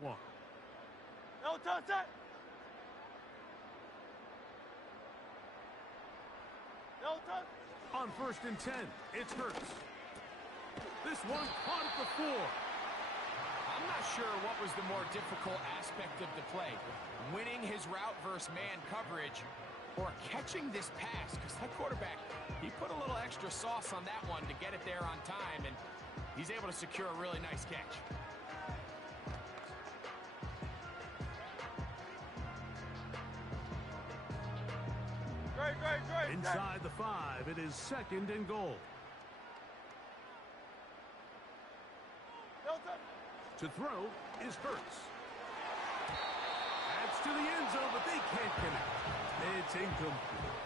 one. No touch it. No touch. On 1st and 10, it's Hurts. This one caught at the 4. I'm not sure what was the more difficult aspect of the play, winning his route versus man coverage or catching this pass, because that quarterback, he put a little extra sauce on that one to get it there on time, and he's able to secure a really nice catch. Great. Inside the 5, it is 2nd and goal. No touch. To throw is Hurts. That's to the end zone, but they can't connect. It's incomplete.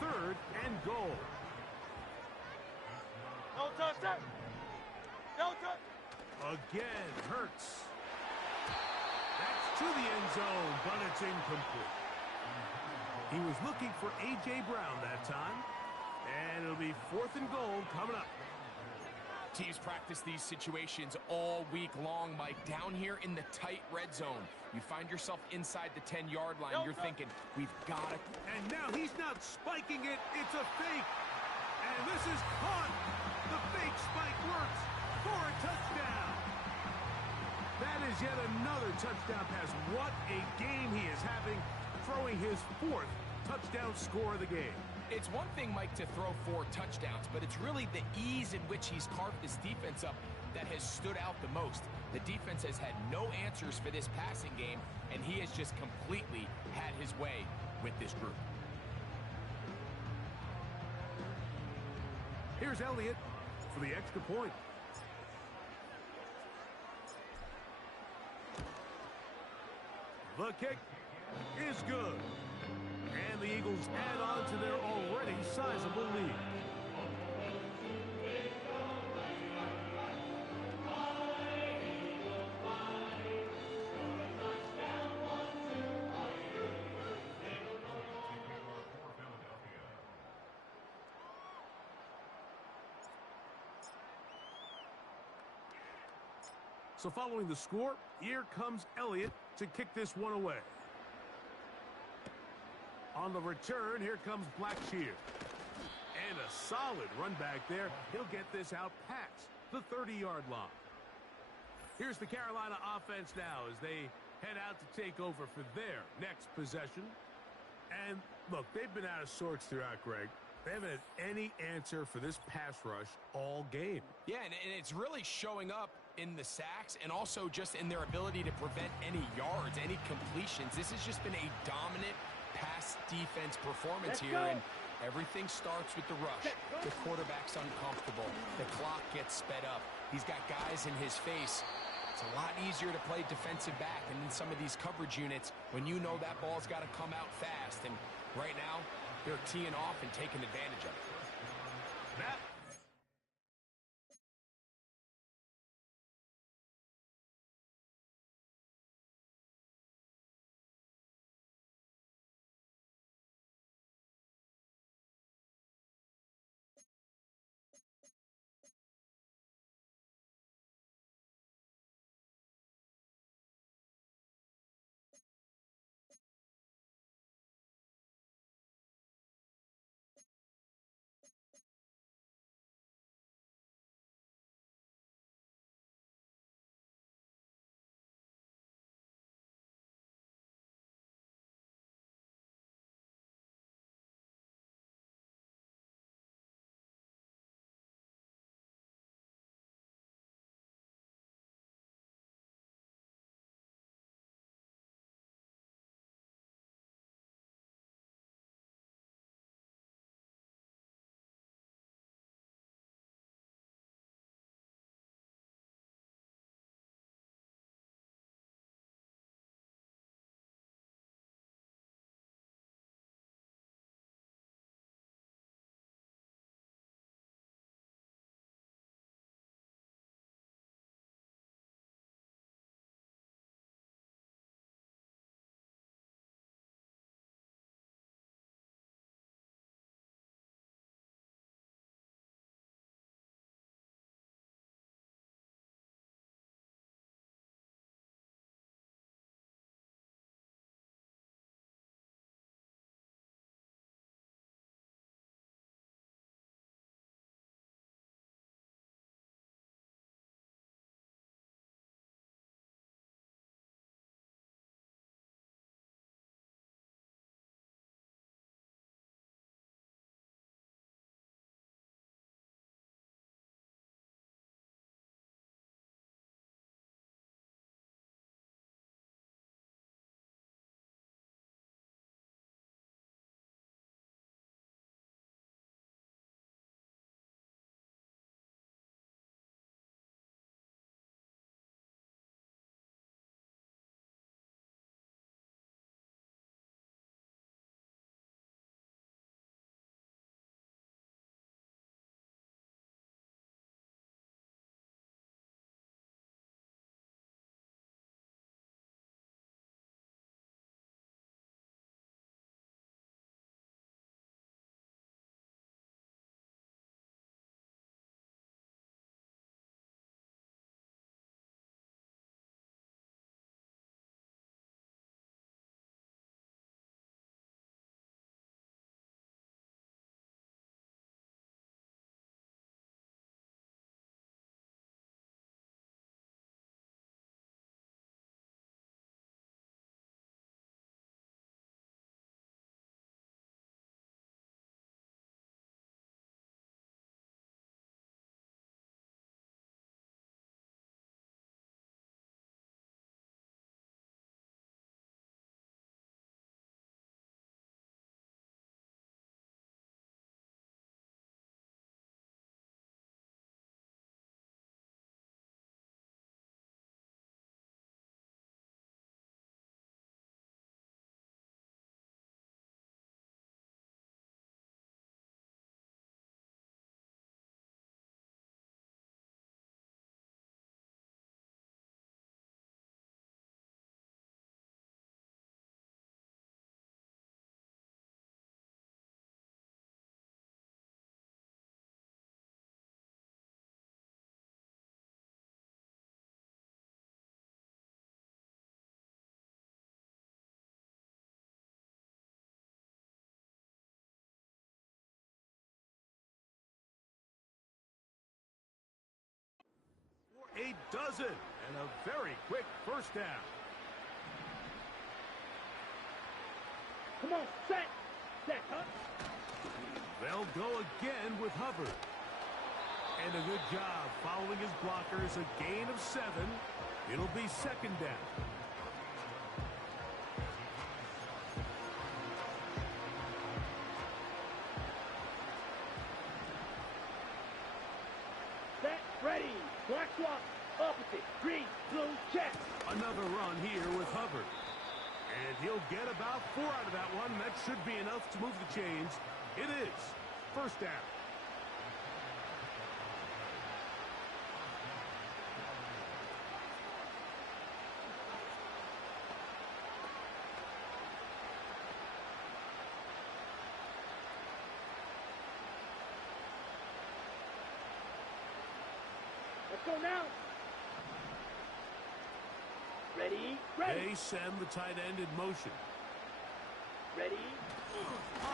3rd and goal. No touch it. No touch. Again, Hurts. That's to the end zone, but it's incomplete. He was looking for A.J. Brown that time, and it'll be 4th and goal coming up. Teams practice these situations all week long, Mike. Down here in the tight red zone, you find yourself inside the 10-yard line. You're thinking, we've got it. And now he's not spiking it. It's a fake. And this is caught. The fake spike works for a touchdown. That is yet another touchdown pass. What a game he is having, throwing his 4th touchdown score of the game. It's one thing, Mike, to throw 4 touchdowns, but it's really the ease in which he's carved this defense up that has stood out the most. The defense has had no answers for this passing game, and he has just completely had his way with this group. Here's Elliott for the extra point. The kick is good. And the Eagles add on to their already sizable lead. So following the score, here comes Elliott to kick this one away. On the return, here comes Blackshear. And a solid run back there. He'll get this out past the 30-yard line. Here's the Carolina offense now as they head out to take over for their next possession. And look, they've been out of sorts throughout, Greg. They haven't had any answer for this pass rush all game. Yeah, and it's really showing up in the sacks and also just in their ability to prevent any yards, any completions. This has just been a dominant pass defense performance here, and everything starts with the rush. The quarterback's uncomfortable. The clock gets sped up. He's got guys in his face. It's a lot easier to play defensive back and in some of these coverage units when you know that ball's got to come out fast, and right now they're teeing off and taking advantage of it. That does it. And a very quick first down. Come on, set. Set, huh? They'll go again with Hubbard. And a good job following his blockers. A gain of 7. It'll be second down. Set, ready. Black swap. Opposite. Green, blue, check. Another run here with Hubbard. And he'll get about 4 out of that one. That should be enough to move the chains. It is. First down. Let's go now. Ready, ready. They send the tight end in motion. Ready.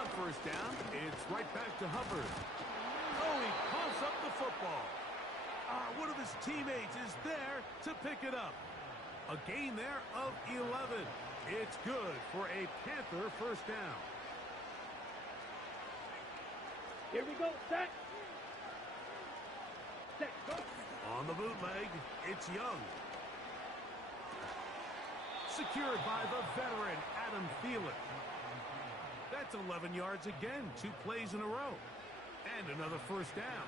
On first down, it's right back to Hubbard. Oh, he pumps up the football. One of his teammates is there to pick it up. A gain there of 11. It's good for a Panther first down. Here we go. Set. Set, go. On the bootleg, it's Young. Secured by the veteran, Adam Thielen. That's 11 yards again, 2 plays in a row. And another first down.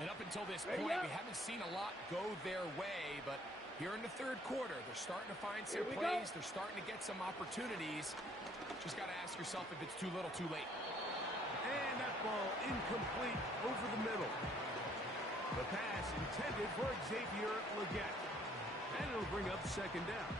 And up until this point, we haven't seen a lot go their way, but here in the third quarter, they're starting to find some plays. They're starting to get some opportunities. Just got to ask yourself if it's too little, too late. And that ball incomplete over the middle. The pass intended for Xavier Legette. And it'll bring up second down.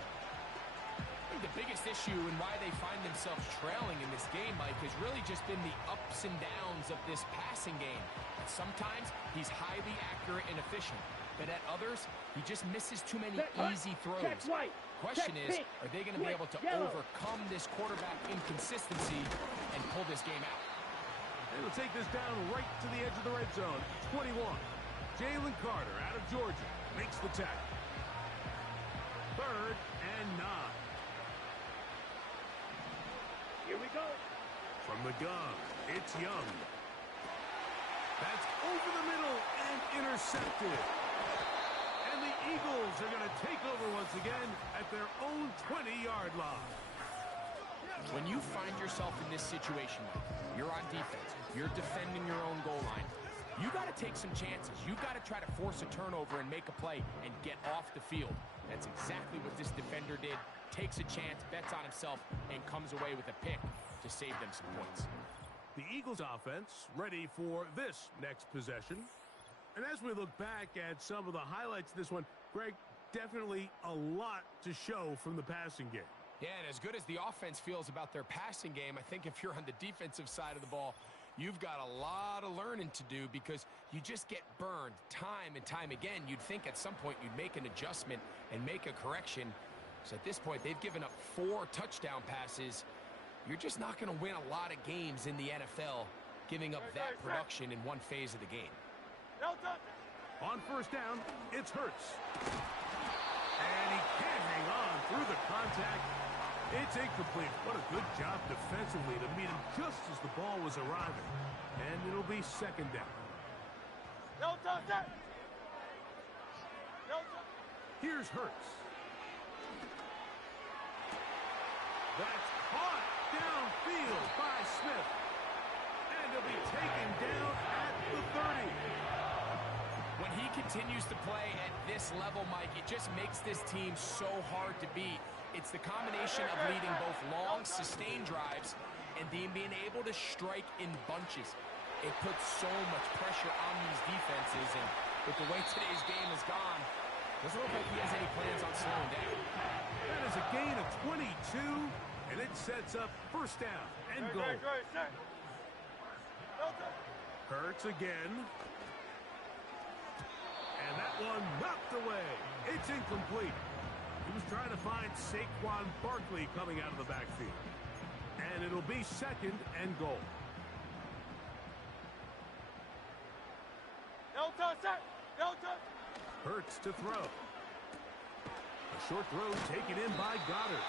I think the biggest issue and why they find themselves trailing in this game, Mike, has really just been the ups and downs of this passing game. Sometimes he's highly accurate and efficient, but at others, he just misses too many easy throws. Question is, are they going to be able to overcome this quarterback inconsistency and pull this game out? They'll take this down right to the edge of the red zone. 21. Jalen Carter out of Georgia makes the tackle. Third and 9. Here we go. From the gun, it's Young. That's over the middle and intercepted. And the Eagles are going to take over once again at their own 20-yard line. When you find yourself in this situation, you're on defense, you're defending your own goal line, you got to take some chances. You got to try to force a turnover and make a play and get off the field. That's exactly what this defender did. Takes a chance, bets on himself, and comes away with a pick to save them some points. The Eagles offense ready for this next possession. And as we look back at some of the highlights of this one, Greg, definitely a lot to show from the passing game. Yeah, and as good as the offense feels about their passing game, I think if you're on the defensive side of the ball, you've got a lot of learning to do because you just get burned time and time again. You'd think at some point you'd make an adjustment and make a correction. So at this point, they've given up 4 touchdown passes. You're just not going to win a lot of games in the NFL giving up that production in one phase of the game. On first down, it's Hurts. And he can't hang on through the contact. It's incomplete. What a good job defensively to meet him just as the ball was arriving. And it'll be second down. Here's Hurts. That's caught downfield by Smith. And he'll be taken down at the 30. When he continues to play at this level, Mike, it just makes this team so hard to beat. It's the combination of leading both long, sustained drives and being able to strike in bunches. It puts so much pressure on these defenses, and with the way today's game has gone, doesn't look like he has any plans on slowing down. That is a gain of 22, and it sets up first down and goal. Hurts again. And that one knocked away. It's incomplete. He was trying to find Saquon Barkley coming out of the backfield. And it'll be second and goal. Hurts to throw. A short throw taken in by Goddard.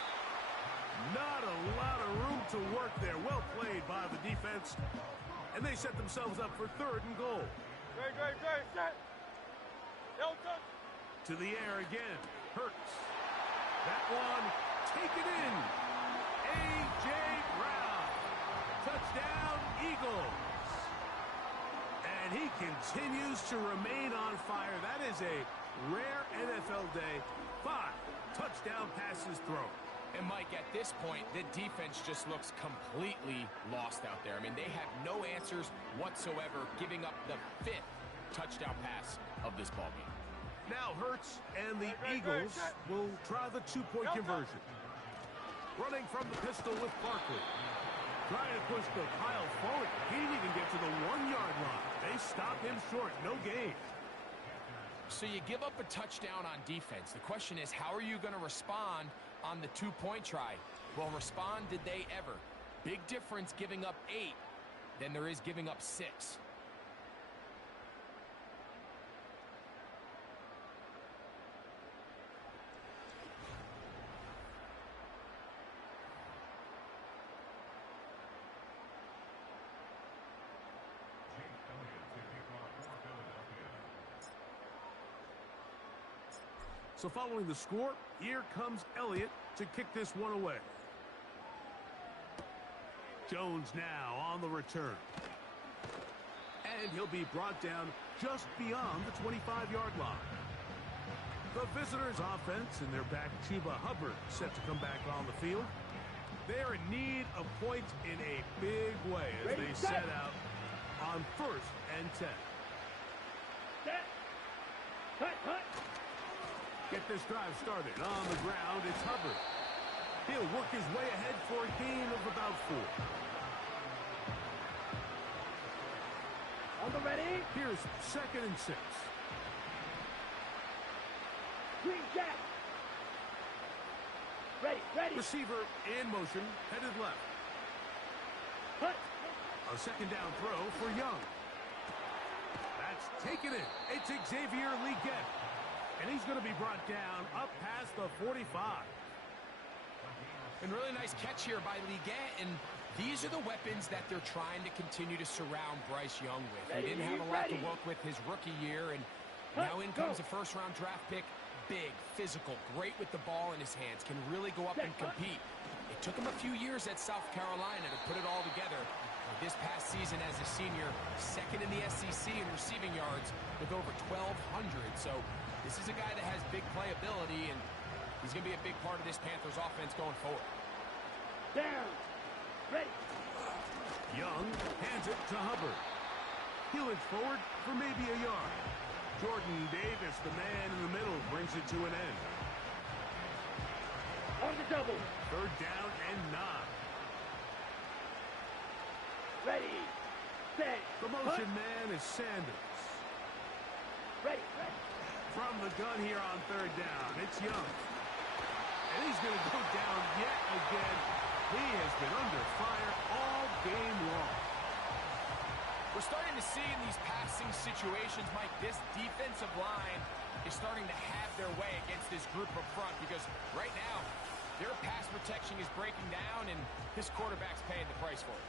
Not a lot of room to work there. Well played by the defense. And they set themselves up for 3rd and goal. Set. To the air again. Hurts. That one taken in. A.J. Brown. Touchdown, Eagles. And he continues to remain on fire. That is a rare NFL day. 5 touchdown passes thrown. And Mike, at this point, the defense just looks completely lost out there. I mean, they have no answers whatsoever, giving up the 5th touchdown pass of this ballgame. Now Hurts and the Eagles will try the 2-point conversion. Running from the pistol with Barkley. Trying to push the pile forward. He didn't even get to the 1-yard line. They stop him short. No gain. So you give up a touchdown on defense. The question is, how are you going to respond on the 2-point try? Well, respond did they ever? Big difference giving up 8 than there is giving up 6. So following the score, here comes Elliott to kick this one away. Jones now on the return. And he'll be brought down just beyond the 25-yard line. The visitors' offense and their back Chuba Hubbard set to come back on the field. They're in need of points in a big way as they set out on 1st and 10. Cut. Get this drive started. On the ground, it's Hubbard. He'll work his way ahead for a gain of about 4. On the ready. Here's 2nd and 6. Green jack. Ready. Receiver in motion, headed left. Cut. A 2nd down throw for Young. That's taken in. It's Xavier Legette. And he's going to be brought down up past the 45. And really nice catch here by Legette, and these are the weapons that they're trying to continue to surround Bryce Young with. He didn't have a lot to work with his rookie year, and now in comes a 1st-round draft pick. Big, physical, great with the ball in his hands, can really go up and compete. It took him a few years at South Carolina to put it all together. This past season as a senior, 2nd in the SEC in receiving yards with over 1,200. So this is a guy that has big playability, and he's going to be a big part of this Panthers offense going forward. Down. Ready. Young hands it to Hubbard. He'll inch forward for maybe a yard. Jordan Davis, the man in the middle, brings it to an end. On the double. 3rd down and 9. Ready. Set. The motion man is Sanders. Ready. From the gun here on 3rd down, it's Young. And he's going to go down yet again. He has been under fire all game long. We're starting to see in these passing situations, Mike, this defensive line is starting to have their way against this group up front because right now their pass protection is breaking down and this quarterback's paying the price for it.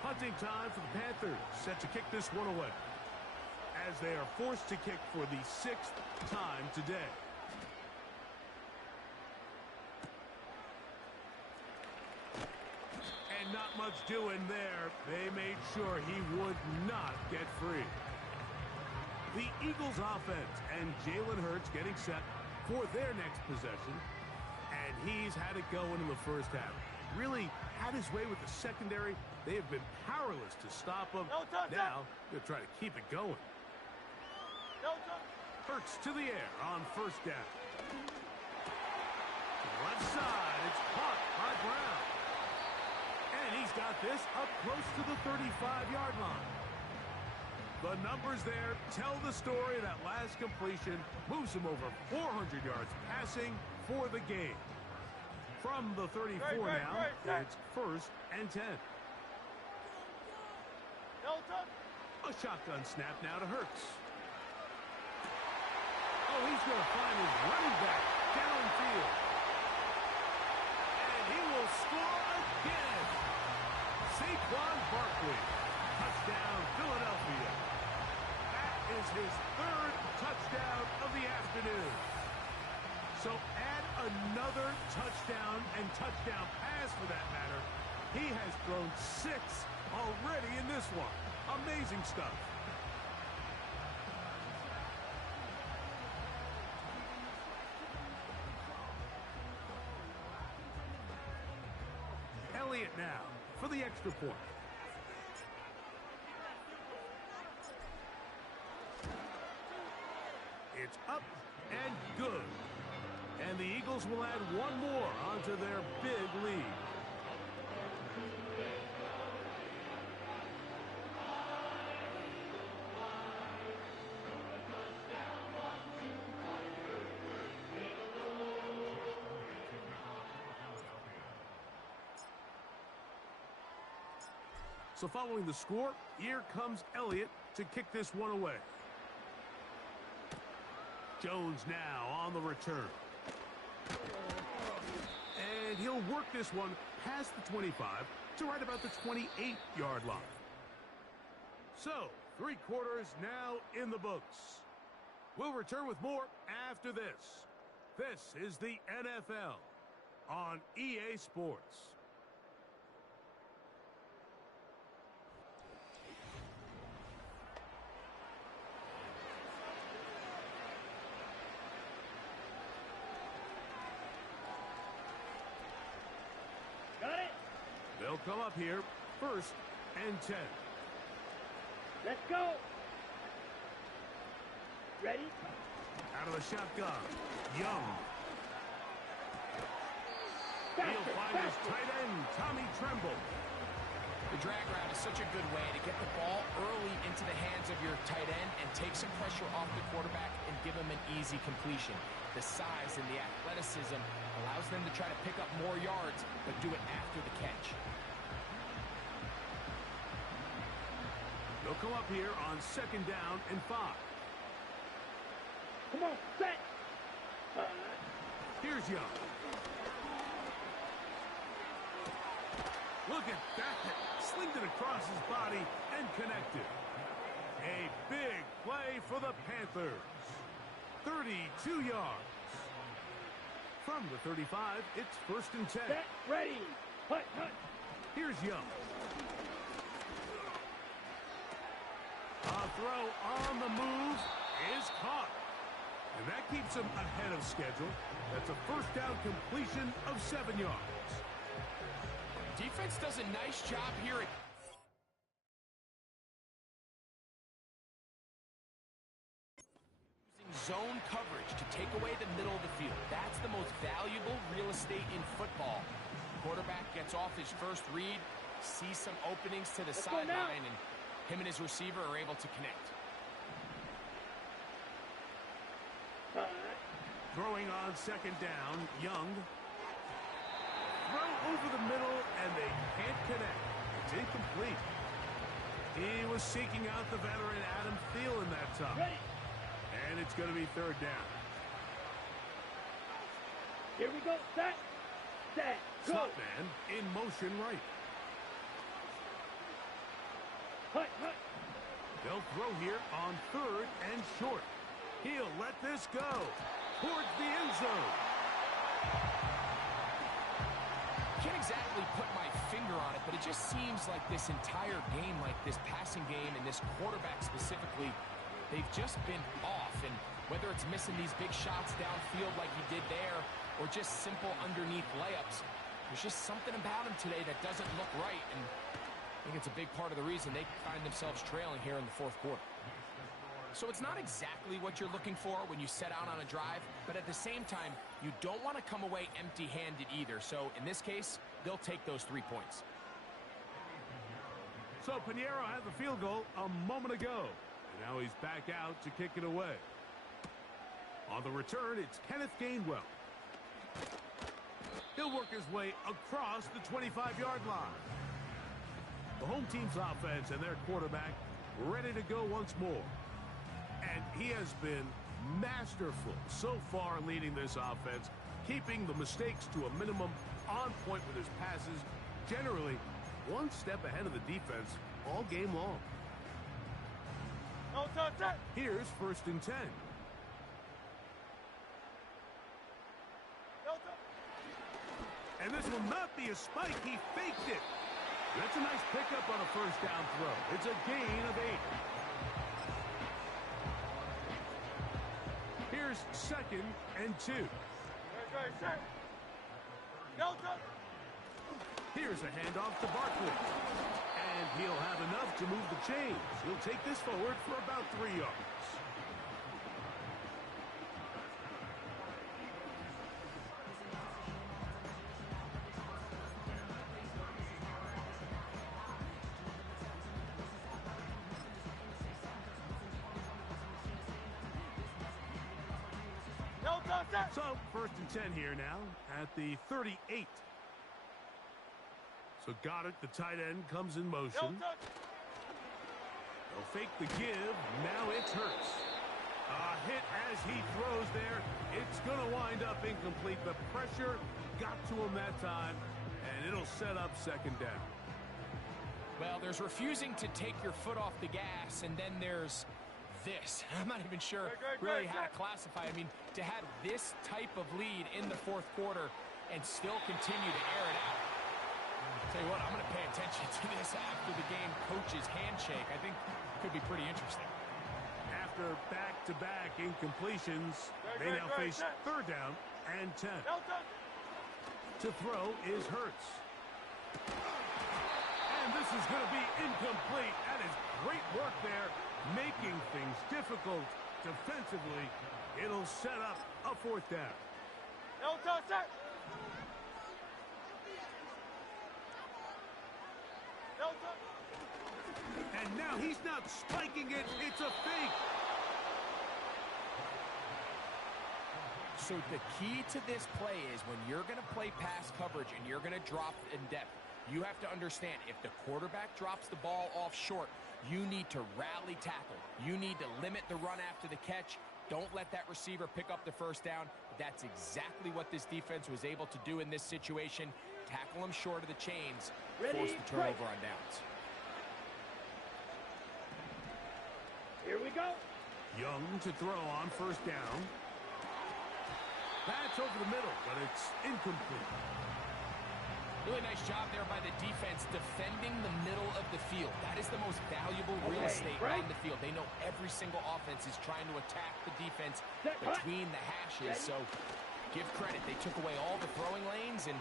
Punting time for the Panthers, set to kick this one away, as they are forced to kick for the 6th time today. And not much doing there. They made sure he would not get free. The Eagles offense and Jalen Hurts getting set for their next possession. And he's had it going in the 1st half. Really had his way with the secondary. They have been powerless to stop him. Now they'll try to keep it going. Hurts to the air on 1st down. To the left side, it's caught by Brown. And he's got this up close to the 35-yard line. The the numbers there tell the story. That last completion moves him over 400 yards passing for the game. From the 34 now, it's 1st and 10. A shotgun snap now to Hurts. Oh, he's going to find his running back downfield. And he will score again. Saquon Barkley. Touchdown, Philadelphia. That is his 3rd touchdown of the afternoon. So add another touchdown and touchdown pass for that matter. He has thrown 6 already in this one. Amazing stuff. Elliott now for the extra point. It's up and good. And the Eagles will add one more onto their big lead. So following the score, here comes Elliott to kick this one away. Jones now on the return. And he'll work this one past the 25 to right about the 28-yard line. So, 3 quarters now in the books. We'll return with more after this. This is the NFL on EA Sports. They'll come up here, 1st and 10. Let's go. Ready? Out of the shotgun, Young. He'll find his tight end, Tommy Tremble. The drag route is such a good way to get the ball early into the hands of your tight end and take some pressure off the quarterback and give him an easy completion. The size and the athleticism allows them to try to pick up more yards, but do it after the catch. They'll come up here on 2nd down and 5. Come on, set. Here's Young. Look at that. Slinged it across his body and connected. A big play for the Panthers. 32 yards. From the 35, it's 1st and 10. Set, ready. Hut, hut. Here's Young. A throw on the move is caught. And that keeps him ahead of schedule. That's a 1st down completion of 7 yards. Defense does a nice job here at using zone coverage to take away the middle of the field. That's the most valuable real estate in football. Quarterback gets off his first read, sees some openings to the sideline, and him and his receiver are able to connect. Throwing on 2nd down, Young. Throw over the middle, and they can't connect. It's incomplete. He was seeking out the veteran Adam Thielen that time. Ready. And it's going to be 3rd down. Here we go. Set. Set. Go. Slotman in motion right. Hut, hut. They'll throw here on 3rd and short. He'll let this go towards the end zone. Can't exactly put my finger on it, but it just seems like this entire game, like this passing game and this quarterback specifically, they've just been off. And whether it's missing these big shots downfield like he did there or just simple underneath layups, there's just something about him today that doesn't look right. And I think it's a big part of the reason they find themselves trailing here in the 4th quarter. So it's not exactly what you're looking for when you set out on a drive, but at the same time, you don't want to come away empty-handed either. So in this case, they'll take those 3 points. So Pinheiro had the field goal a moment ago. And now he's back out to kick it away. On the return, it's Kenneth Gainwell. He'll work his way across the 25-yard line. The home team's offense and their quarterback ready to go once more. And he has been masterful so far leading this offense, keeping the mistakes to a minimum, on point with his passes, generally one step ahead of the defense all game long. No touch. Here's 1st and 10. No touch. And this will not be a spike. He faked it. That's a nice pickup on a 1st down throw. It's a gain of 8. Here's 2nd and 2. Set. No touch. Here's a handoff to Barkley. And he'll have enough to move the chains. He'll take this forward for about 3 yards. No touch. So, 1st and 10 here now at the 38. So got it. The tight end comes in No motion. touch. They'll fake the give. Now it's Hurts. A hit as he throws there. It's going to wind up incomplete. The pressure got to him that time, and it'll set up 2nd down. Well, there's refusing to take your foot off the gas, and then there's this. I'm not even sure really how to classify. I mean, to have this type of lead in the 4th quarter and still continue to air it out. Tell you what, I'm going to pay attention to this after the game coach's handshake. I think it could be pretty interesting. After back-to-back incompletions, they now face 3rd down and 10. No touch. To throw is Hurts. And this is going to be incomplete. That is great work there, making things difficult defensively. It'll set up a 4th down. No touch. No touch. And now he's not spiking it. It's a fake. So the key to this play is when you're going to play pass coverage and you're going to drop in depth, you have to understand if the quarterback drops the ball off short, you need to rally tackle. You need to limit the run after the catch. Don't let that receiver pick up the 1st down. That's exactly what this defense was able to do in this situation. Tackle him short of the chains, force the turnover on downs. Here we go. Young to throw on 1st down. That's over the middle, but it's incomplete. Really nice job there by the defense defending the middle of the field. That is the most valuable real estate on the field. They know every single offense is trying to attack the defense between the hashes. So give credit. They took away all the throwing lanes, and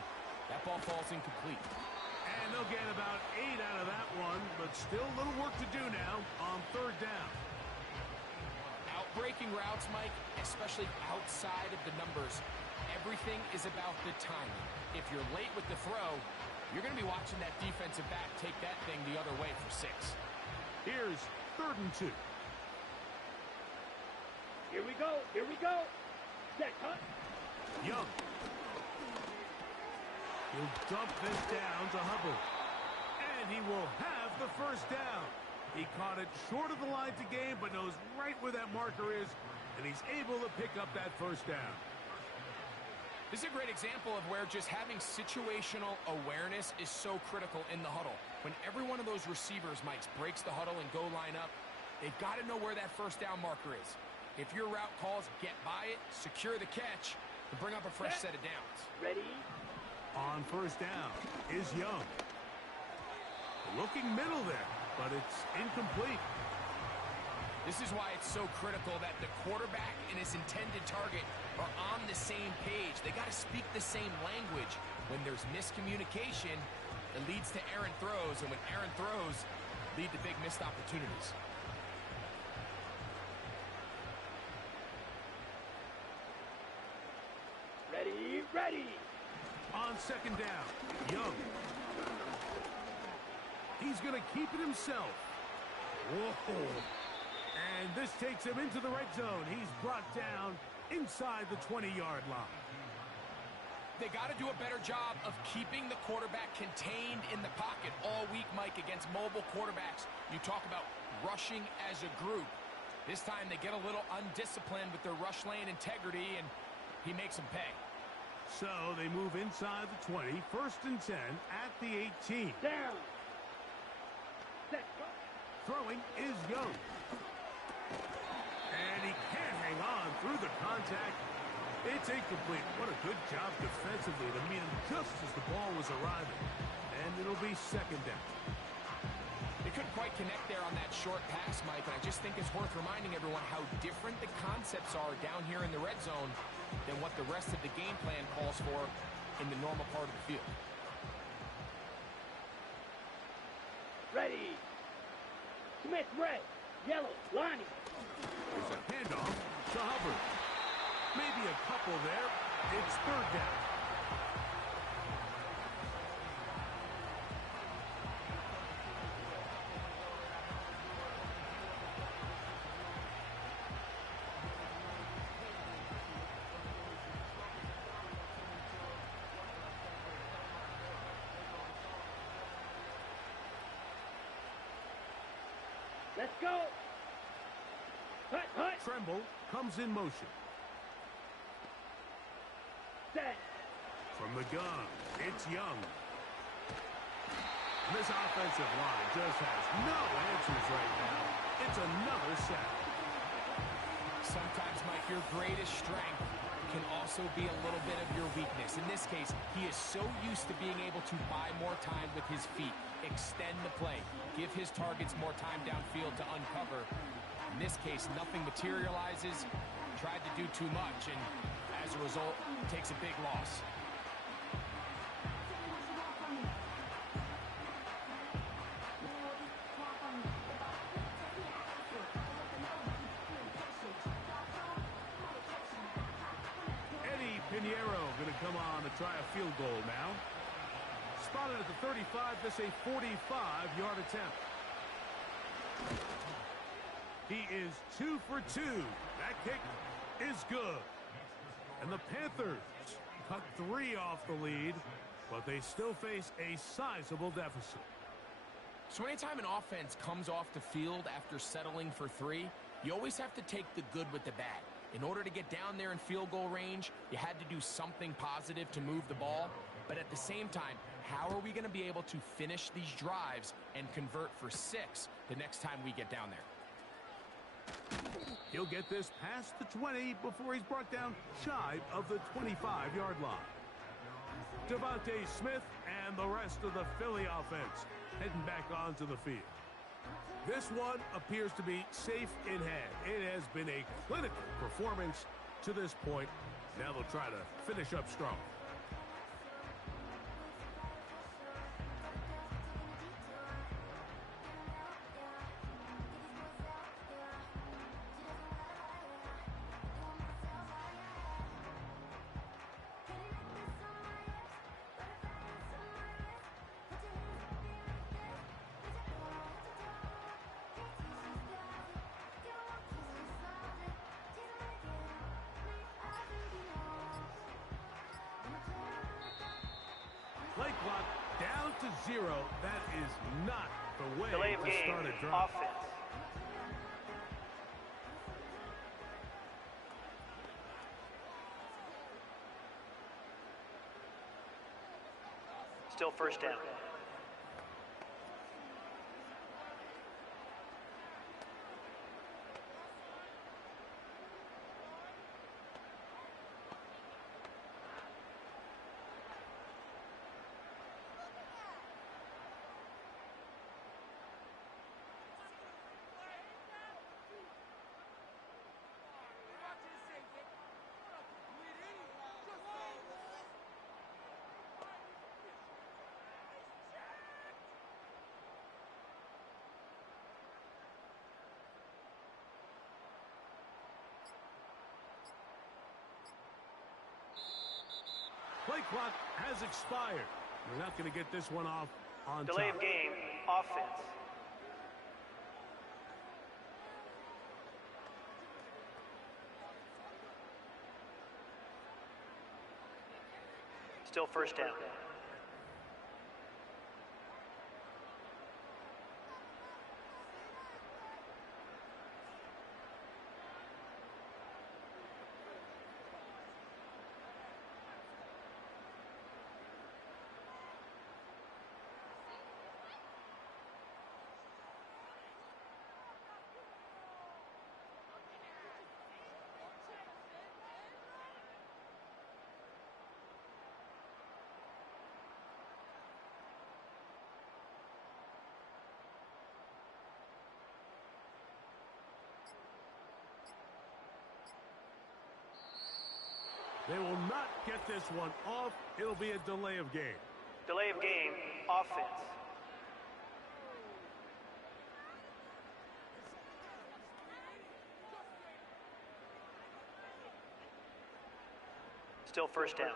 that ball falls incomplete. And they'll get about 8 out of that one, but still a little work to do now on 3rd down. Outbreaking routes, Mike, especially outside of the numbers, everything is about the timing. If you're late with the throw, you're going to be watching that defensive back take that thing the other way for 6. Here's 3rd and 2. Here we go. Here we go. Set. Cut. Young. He'll dump this down to Hubbard. And he will have the 1st down. He caught it short of the line to gain, but knows right where that marker is, and he's able to pick up that 1st down. This is a great example of where just having situational awareness is so critical in the huddle. When every one of those receivers, Mike, breaks the huddle and go line up, they've got to know where that 1st down marker is. If your route calls, get by it, secure the catch, and bring up a fresh set of downs. Ready. On 1st down is Young. Looking middle there, but it's incomplete. This is why it's so critical that the quarterback and his intended target are on the same page. They got to speak the same language. When there's miscommunication, it leads to errant throws, and when errant throws lead to big missed opportunities. Ready. Ready. On 2nd down, Young. He's going to keep it himself. Whoa. And this takes him into the red zone. He's brought down inside the 20-yard line. They got to do a better job of keeping the quarterback contained in the pocket all week, Mike, against mobile quarterbacks. You talk about rushing as a group. This time they get a little undisciplined with their rush lane integrity, and he makes them pay. So they move inside the 20, 1st and 10 at the 18. Down. Set. Throwing is Young. And he can't hang on through the contact. It's incomplete. What a good job defensively to meet him just as the ball was arriving. And it'll be 2nd down. They couldn't quite connect there on that short pass, Mike, and I just think it's worth reminding everyone how different the concepts are down here in the red zone than what the rest of the game plan calls for in the normal part of the field. Ready. Smith red. Yellow. Lonnie. There's a handoff to Hubbard. Maybe a couple there. It's 3rd down. Let's go. Hut, hut. Tremble comes in motion. Set. From the gun, it's Young. This offensive line just has no answers right now. It's another sack. Sometimes, Mike, your greatest strength can also be a little bit of your weakness. In this case, he is so used to being able to buy more time with his feet, extend the play, give his targets more time downfield to uncover. In this case, nothing materializes, tried to do too much, and as a result, takes a big loss. Eddie Pinheiro going to come on to try a field goal now. Spotted at the 35, this a 45-yard attempt. He is 2 for 2. That kick is good. And the Panthers cut 3 off the lead, but they still face a sizable deficit. So anytime an offense comes off the field after settling for 3, you always have to take the good with the bad. In order to get down there in field goal range, you had to do something positive to move the ball. But at the same time, how are we going to be able to finish these drives and convert for 6 the next time we get down there? He'll get this past the 20 before he's brought down shy of the 25-yard line. Devontae Smith and the rest of the Philly offense heading back onto the field. This one appears to be safe in hand. It has been a clinical performance to this point. Now they'll try to finish up strong. Play clock down to 0. That is not the way Delay of to game. start a drive. Offense. Still 1st down. Play clock has expired. We're not going to get this one off on Delay top. of game. Offense. Still first down. They will not get this one off. It'll be a delay of game. Delay of game, offense. Still first down.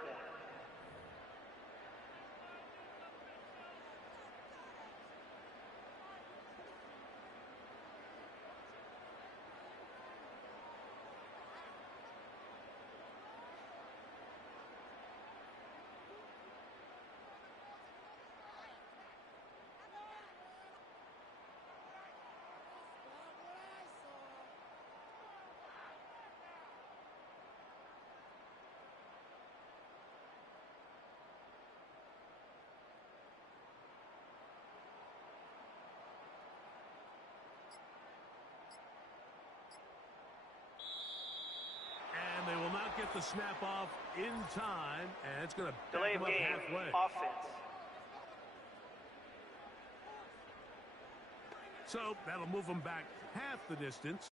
And they will not get the snap off in time, and it's going to Delay back of them up game, halfway. offense. So that'll move them back half the distance.